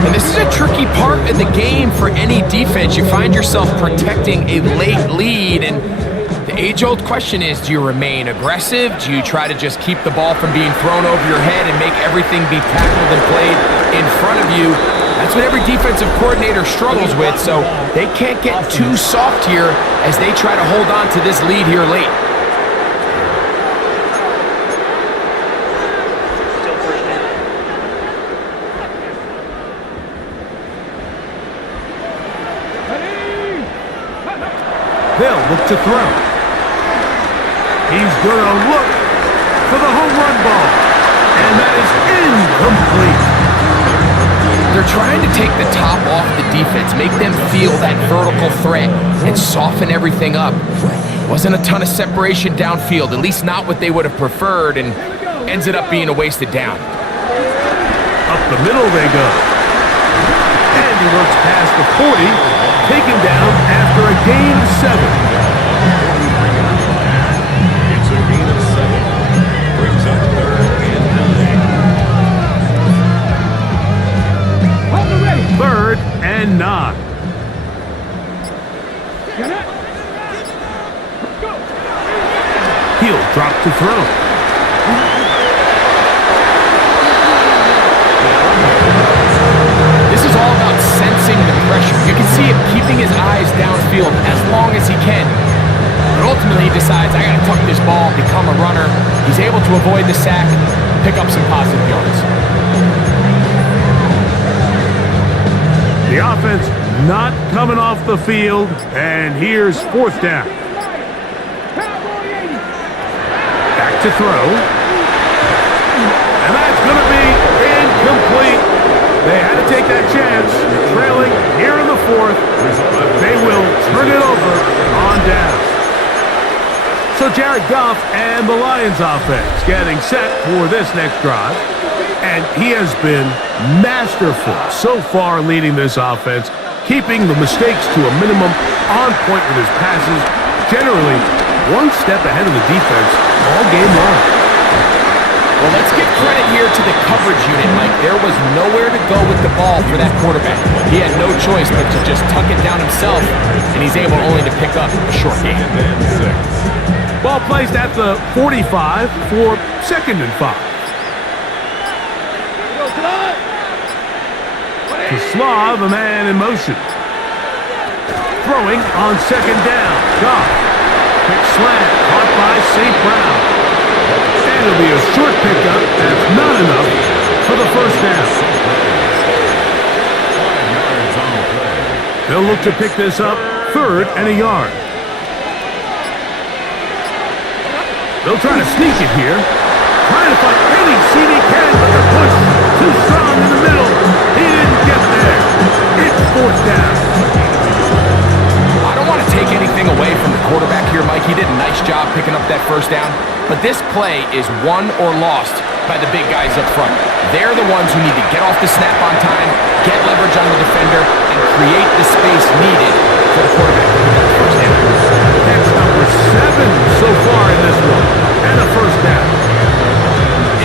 And this is a tricky part of the game for any defense. You find yourself protecting a late lead, and the age-old question is, do you remain aggressive? Do you try to just keep the ball from being thrown over your head and make everything be tackled and played in front of you? That's what every defensive coordinator struggles with, so they can't get too soft here as they try to hold on to this lead here late. They'll look to throw. He's going to look for the home run ball. And that is incomplete. They're trying to take the top off the defense, make them feel that vertical threat, and soften everything up. Wasn't a ton of separation downfield, at least not what they would have preferred, and ended up being a wasted down. Up the middle they go. And he works past the 40, taken down after a gain of 7. It's a gain of 7. Brings up 3rd and 9. Hold the ready. 3rd and 9. Get it. Go. He'll drop to throw. This is all about sensing the pressure. You can see him keeping his eyes downfield as long as he can. But ultimately he decides, I gotta tuck this ball, become a runner. He's able to avoid the sack, pick up some positive yards. The offense not coming off the field, and here's 4th down. Back to throw. And that's going to be incomplete. They had to take that chance, trailing here in the 4th, but they will turn it over on down. So Jared Goff and the Lions offense getting set for this next drive. And he has been masterful so far leading this offense, keeping the mistakes to a minimum, on point with his passes, generally one step ahead of the defense all game long. Well, let's give credit here to the coverage unit, Mike. There was nowhere to go with the ball for that quarterback. He had no choice but to just tuck it down himself, and he's able only to pick up a short gain. Ball placed at the 45 for 2nd and 5. To Slav, a man in motion. Throwing on 2nd down. Goff. Quick slant, caught by St. Brown. And it'll be a short pickup. That's not enough for the 1st down. They'll look to pick this up 3rd and a yard. They'll try to sneak it here. Trying to find any seat he can, but the push too strong in the middle. He didn't get there. It's 4th down. I don't want to take anything away from the quarterback here, Mike. He did a nice job picking up that 1st down. But this play is won or lost by the big guys up front. They're the ones who need to get off the snap on time, get leverage on the defender, and create the space needed for the quarterback to pick up the 1st down. That's number 7 so far in this one. And a 1st down.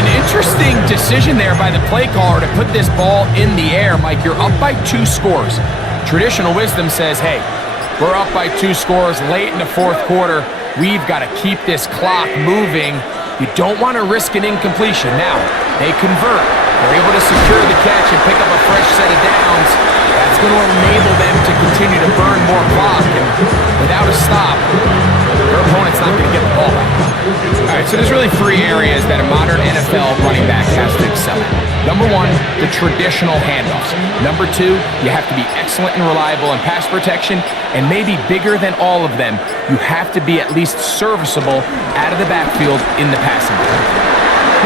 An interesting decision there by the play caller to put this ball in the air. Mike, you're up by 2 scores. Traditional wisdom says, hey, we're up by 2 scores late in the 4th quarter. We've got to keep this clock moving. You don't want to risk an incompletion. Now, they convert. They're able to secure the catch and pick up a fresh set of downs. That's going to enable them to continue to burn more clock. And without a stop, their opponent's not going to get the ball back. All right, so there's really 3 areas that a modern NFL running back has to excel at. Number 1, the traditional handoffs. Number 2, you have to be excellent and reliable in pass protection. And maybe bigger than all of them, you have to be at least serviceable out of the backfield in the passing game.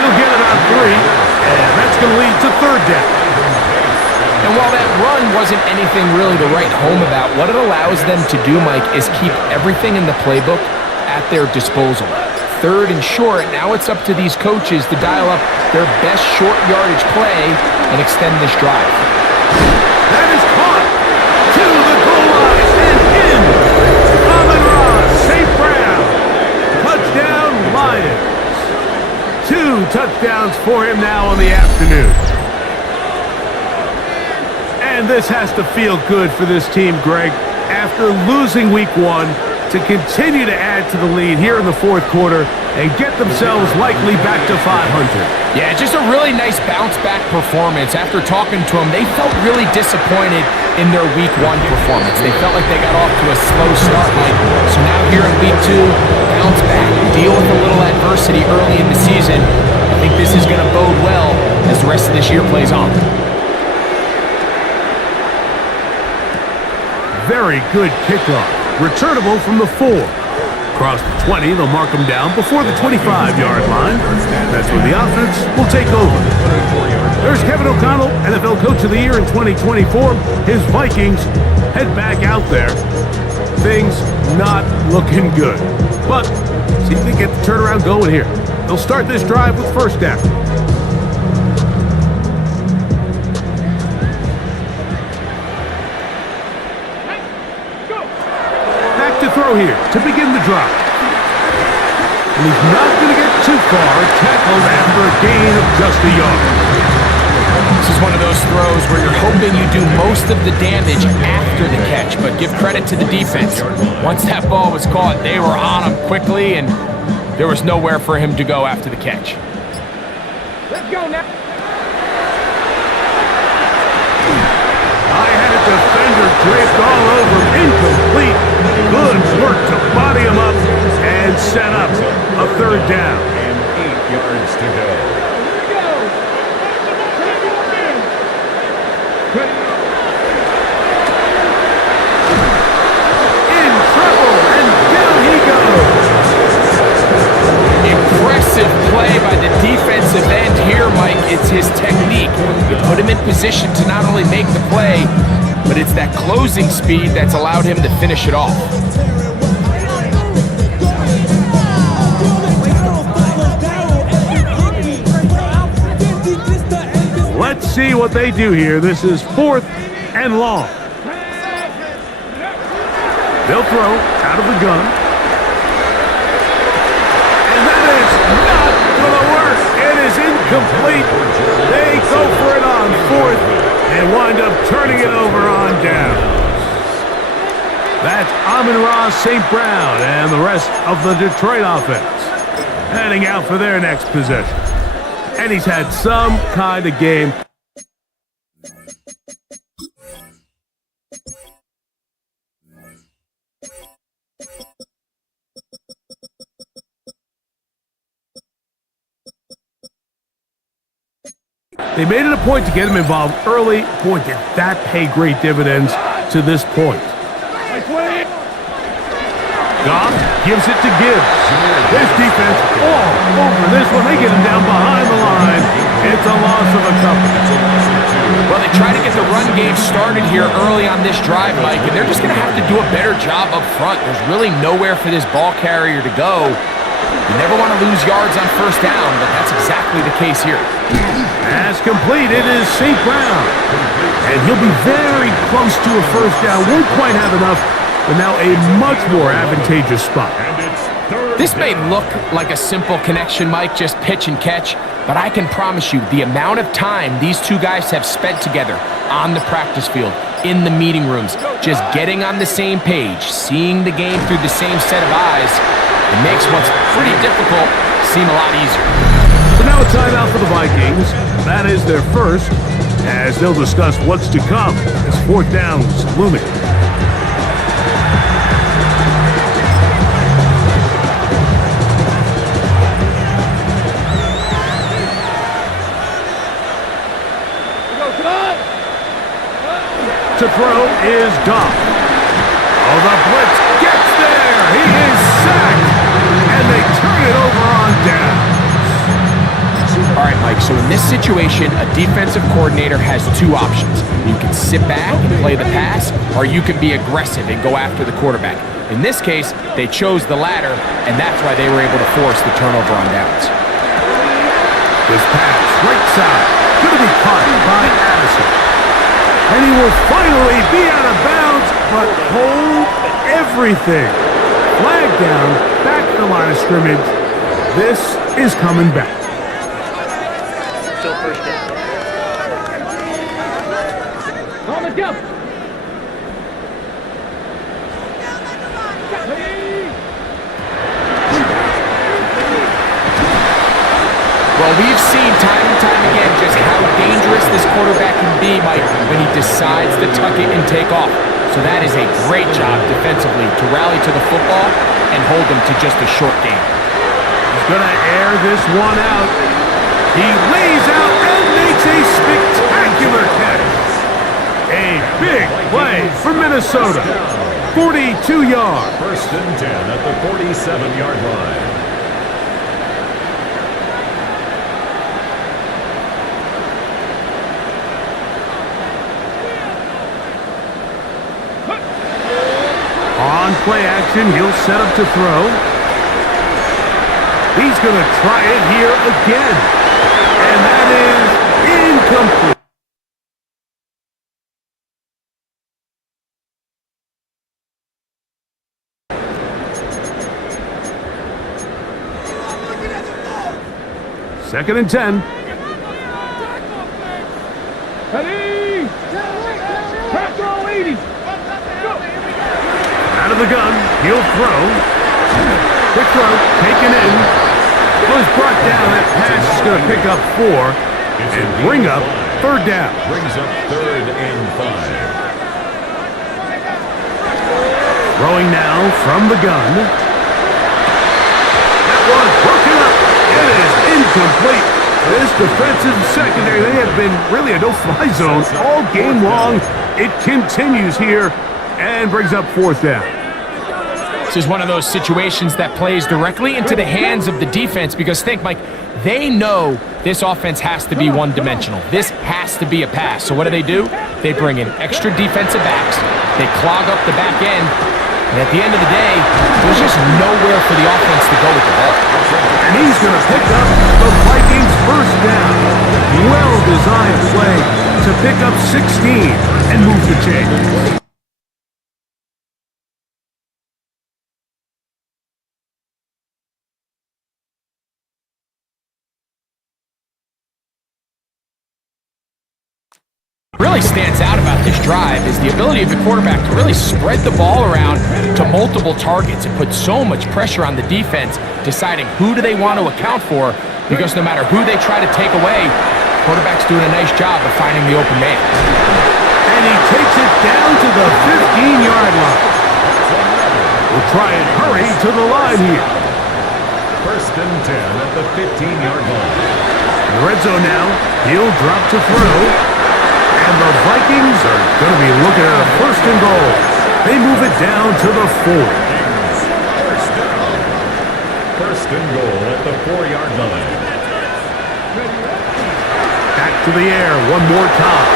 He'll get it on 3, and that's going to lead to 3rd down. And while that run wasn't anything really to write home about, what it allows them to do, Mike, is keep everything in the playbook at their disposal. 3rd and short, now it's up to these coaches to dial up their best short yardage play and extend this drive. That is caught. touchdowns for him now on the afternoon. And this has to feel good for this team, Greg. After losing week 1, to continue to add to the lead here in the fourth quarter and get themselves likely back to 500. Yeah, just a really nice bounce-back performance. After talking to them, they felt really disappointed in their week 1 performance. They felt like they got off to a slow start, Mike. So now here in week 2, bounce back, deal with a little adversity early in the season. I think this is going to bode well as the rest of this year plays on. Very good kickoff. Returnable from the 4. Across the 20, they'll mark them down before the 25-yard line. That's when the offense will take over. There's Kevin O'Connell, NFL Coach of the Year in 2024. His Vikings head back out there. Things not looking good. But see if they get the turnaround going here. They'll start this drive with first down. Throw here to begin the drive. And he's not going to get too far, tackled after a gain of just a yard. This is one of those throws where you're hoping you do most of the damage after the catch, but give credit to the defense. Once that ball was caught, they were on him quickly, and there was nowhere for him to go after the catch. Let's go now. I had a defender draped all over him, incomplete. Good work to body him up and set up a third down. And 8 yards to go. Here we go. In trouble, and down he goes. Impressive play by the defensive end here, Mike. It's his technique. You put him in position to not only make the play, but it's that closing speed that's allowed him to finish it off. Let's see what they do here. This is 4th and long. They'll throw out of the gun. And that is not going to work. It is incomplete. They go for it on 4th and wind up turning it over on down. That's Amon-Ra St. Brown and the rest of the Detroit offense heading out for their next possession. And he's had some kind of game. They made it a point to get him involved early. Boy, did that pay great dividends to this point. Goff gives it to Gibbs. This defense all over this one. They get him down behind the line. It's a loss of a couple. Well, they try to get the run game started here early on this drive, Mike, and they're just going to have to do a better job up front. There's really nowhere for this ball carrier to go. You never want to lose yards on first down, but that's exactly the case here. As complete, it is St. Brown. And he'll be very close to a first down. Won't quite have enough, but now a much more advantageous spot. This may look like a simple connection, Mike, just pitch and catch, but I can promise you the amount of time these two guys have spent together on the practice field, in the meeting rooms, just getting on the same page, seeing the game through the same set of eyes, it makes what's pretty difficult seem a lot easier. So now a timeout for the Vikings. That is their first, as they'll discuss what's to come as 4th down's looming. To throw is Goff. Oh, the blitz gets there. He is sacked. And they turn it over on down. All right, Mike, so in this situation, a defensive coordinator has two options. You can sit back and play the pass, or you can be aggressive and go after the quarterback. In this case, they chose the latter, and that's why they were able to force the turnover on downs. This pass, right side, going to be caught by Addison. And he will finally be out of bounds, but hold everything. Flag down, back to the line of scrimmage. This is coming back. first down. On the jump. Well, we've seen time and time again just how dangerous this quarterback can be, Mike, when he decides to tuck it and take off. So that is a great job defensively to rally to the football and hold them to just a short game. He's going to air this one out. He lays out and makes a spectacular catch. A big play for Minnesota. 42 yards. First and 10 at the 47-yard line. On play action, he'll set up to throw. He's going to try it here again. And that is incomplete. Second and 10. Ready? Crack all 80. Out of the gun, he'll throw. Quick throw, taken in. Was brought down. That pass is going to pick up 4 and bring up third down. Brings up 3rd and 5. Throwing now from the gun. That one broken up. It is incomplete. This defensive secondary, they have been really a no-fly zone all game long. It continues here and brings up 4th down. This is one of those situations that plays directly into the hands of the defense because think, Mike, they know this offense has to be one-dimensional. This has to be a pass. So what do? They bring in extra defensive backs. They clog up the back end. And at the end of the day, there's just nowhere for the offense to go with the ball. And he's going to pick up the Vikings' first down. Well-designed play to pick up 16 and move the chains. Really stands out about this drive is the ability of the quarterback to really spread the ball around to multiple targets and put so much pressure on the defense, deciding who do they want to account for, because no matter who they try to take away, quarterback's doing a nice job of finding the open man. And he takes it down to the 15-yard line. We'll try and hurry to the line here. First and 10 at the 15-yard line. Red zone now. He'll drop to throw. And the Vikings are going to be looking at a first and goal. They move it down to the 40. First down. First and goal at the 4-yard line. Back to the air one more time.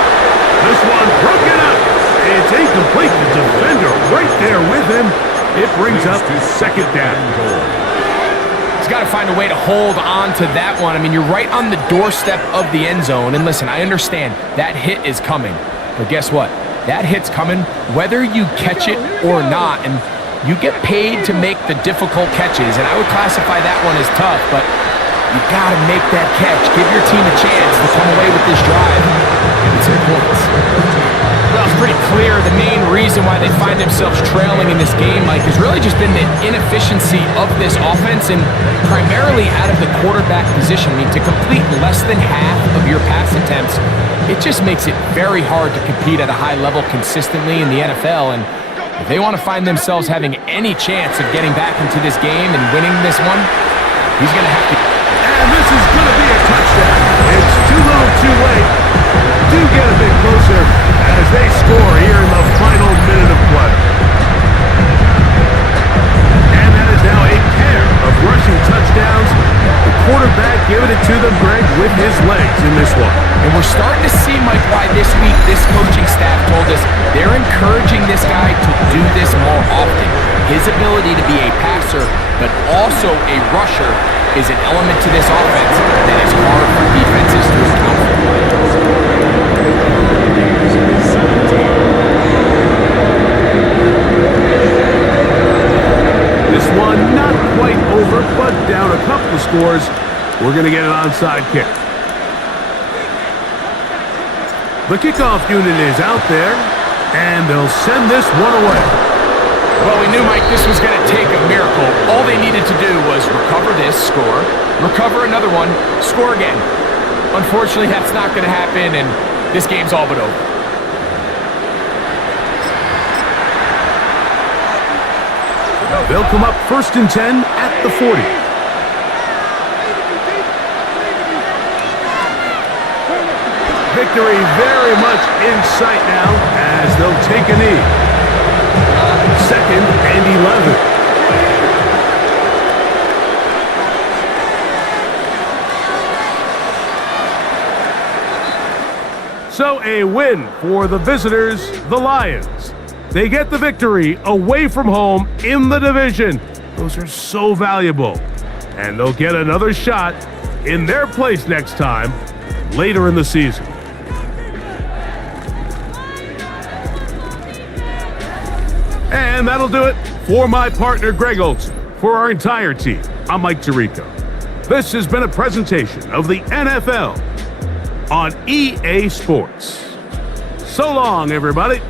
This one broken up. It's incomplete. The defender right there with him. It brings up his second down. He's got to find a way to hold on to that one. I mean, you're right on the doorstep of the end zone. And listen, I understand that hit is coming. But guess what? That hit's coming whether you catch it or not. And you get paid to make the difficult catches. And I would classify that one as tough. But you got to make that catch. Give your team a chance to come away with this drive and some points. Well, it's pretty clear the main reason why they find themselves trailing in this game, Mike, has really just been the inefficiency of this offense and primarily out of the quarterback position. I mean, to complete less than half of your pass attempts, it just makes it very hard to compete at a high level consistently in the NFL. And if they want to find themselves having any chance of getting back into this game and winning this one, he's going to have to... And this is going to be a touchdown. It's too little too late. Do get a bit closer as they score here in the final minute of play. And that is now a pair of rushing touchdowns. The quarterback giving it to them, Greg, with his legs in this one. And we're starting to see, Mike, why this week this coaching staff told us they're encouraging this guy to do this more often. His ability to be a passer, but also a rusher, is an element to this offense that is hard for defenses to account for. This one not quite over, but down a couple of scores. We're going to get an onside kick. The kickoff unit is out there, and they'll send this one away. Well, we knew, Mike, this was going to take a miracle. All they needed to do was recover this, score, recover another one, score again. Unfortunately, that's not going to happen, and this game's all but over. They'll come up 1st and 10 at the 40. Victory very much in sight now as they'll take a knee. 2nd and 11. So a win for the visitors, the Lions. They get the victory away from home in the division. Those are so valuable. And they'll get another shot in their place next time later in the season. And that'll do it for my partner, Greg Olson. For our entire team, I'm Mike Tirico. This has been a presentation of the NFL on EA Sports. So long, everybody.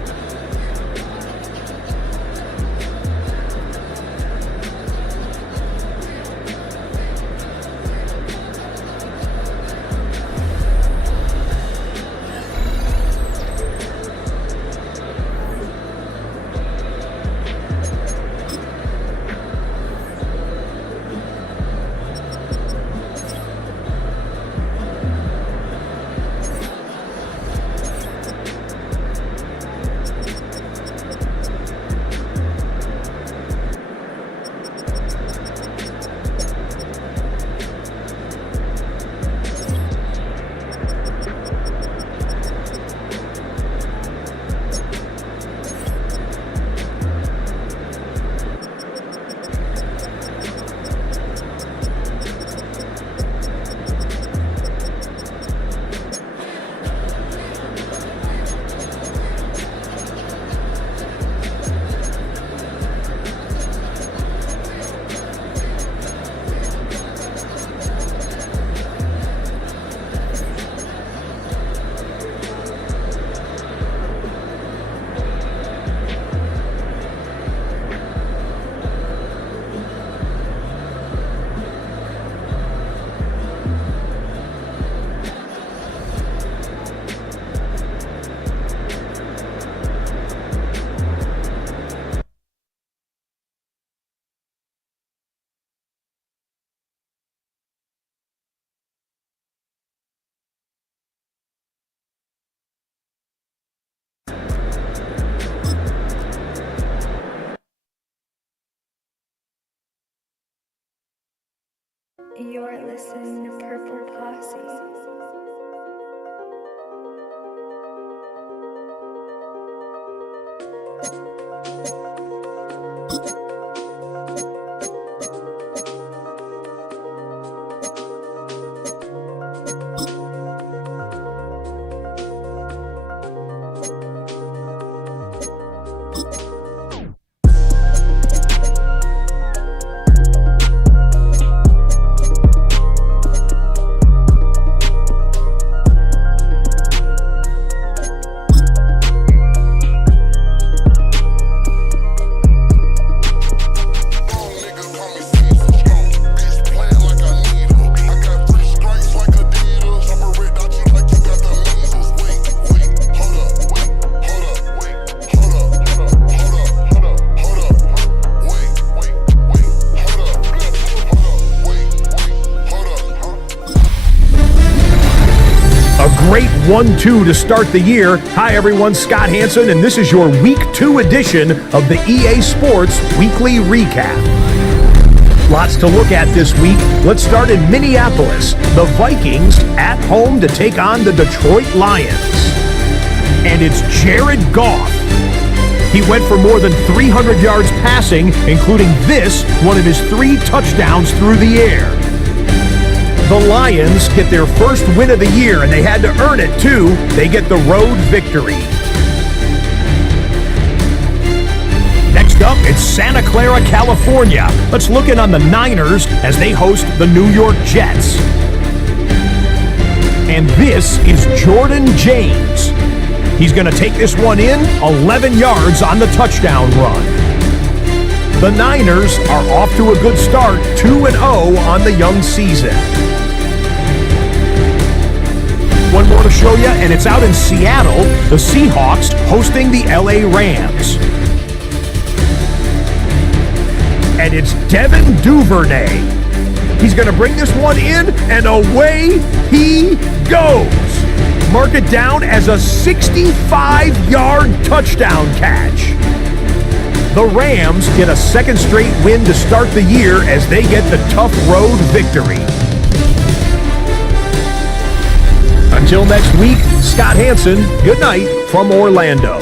You're listening to Purple Posse. Great 1-2 to start the year. Hi everyone, Scott Hansen, and this is your Week 2 edition of the EA Sports Weekly Recap. Lots to look at this week. Let's start in Minneapolis. The Vikings at home to take on the Detroit Lions. And it's Jared Goff. He went for more than 300 yards passing, including this, one of his 3 touchdowns through the air. The Lions get their first win of the year, and they had to earn it, too. They get the road victory. Next up, it's Santa Clara, California. Let's look in on the Niners as they host the New York Jets. And this is Jordan James. He's going to take this one in, 11 yards on the touchdown run. The Niners are off to a good start, 2-0 on the young season. One more to show you, and it's out in Seattle, the Seahawks hosting the LA Rams. And it's Devin Duvernay. He's going to bring this one in, and away he goes. Mark it down as a 65-yard touchdown catch. The Rams get a second straight win to start the year as they get the tough road victory. Until next week, Scott Hansen, good night from Orlando.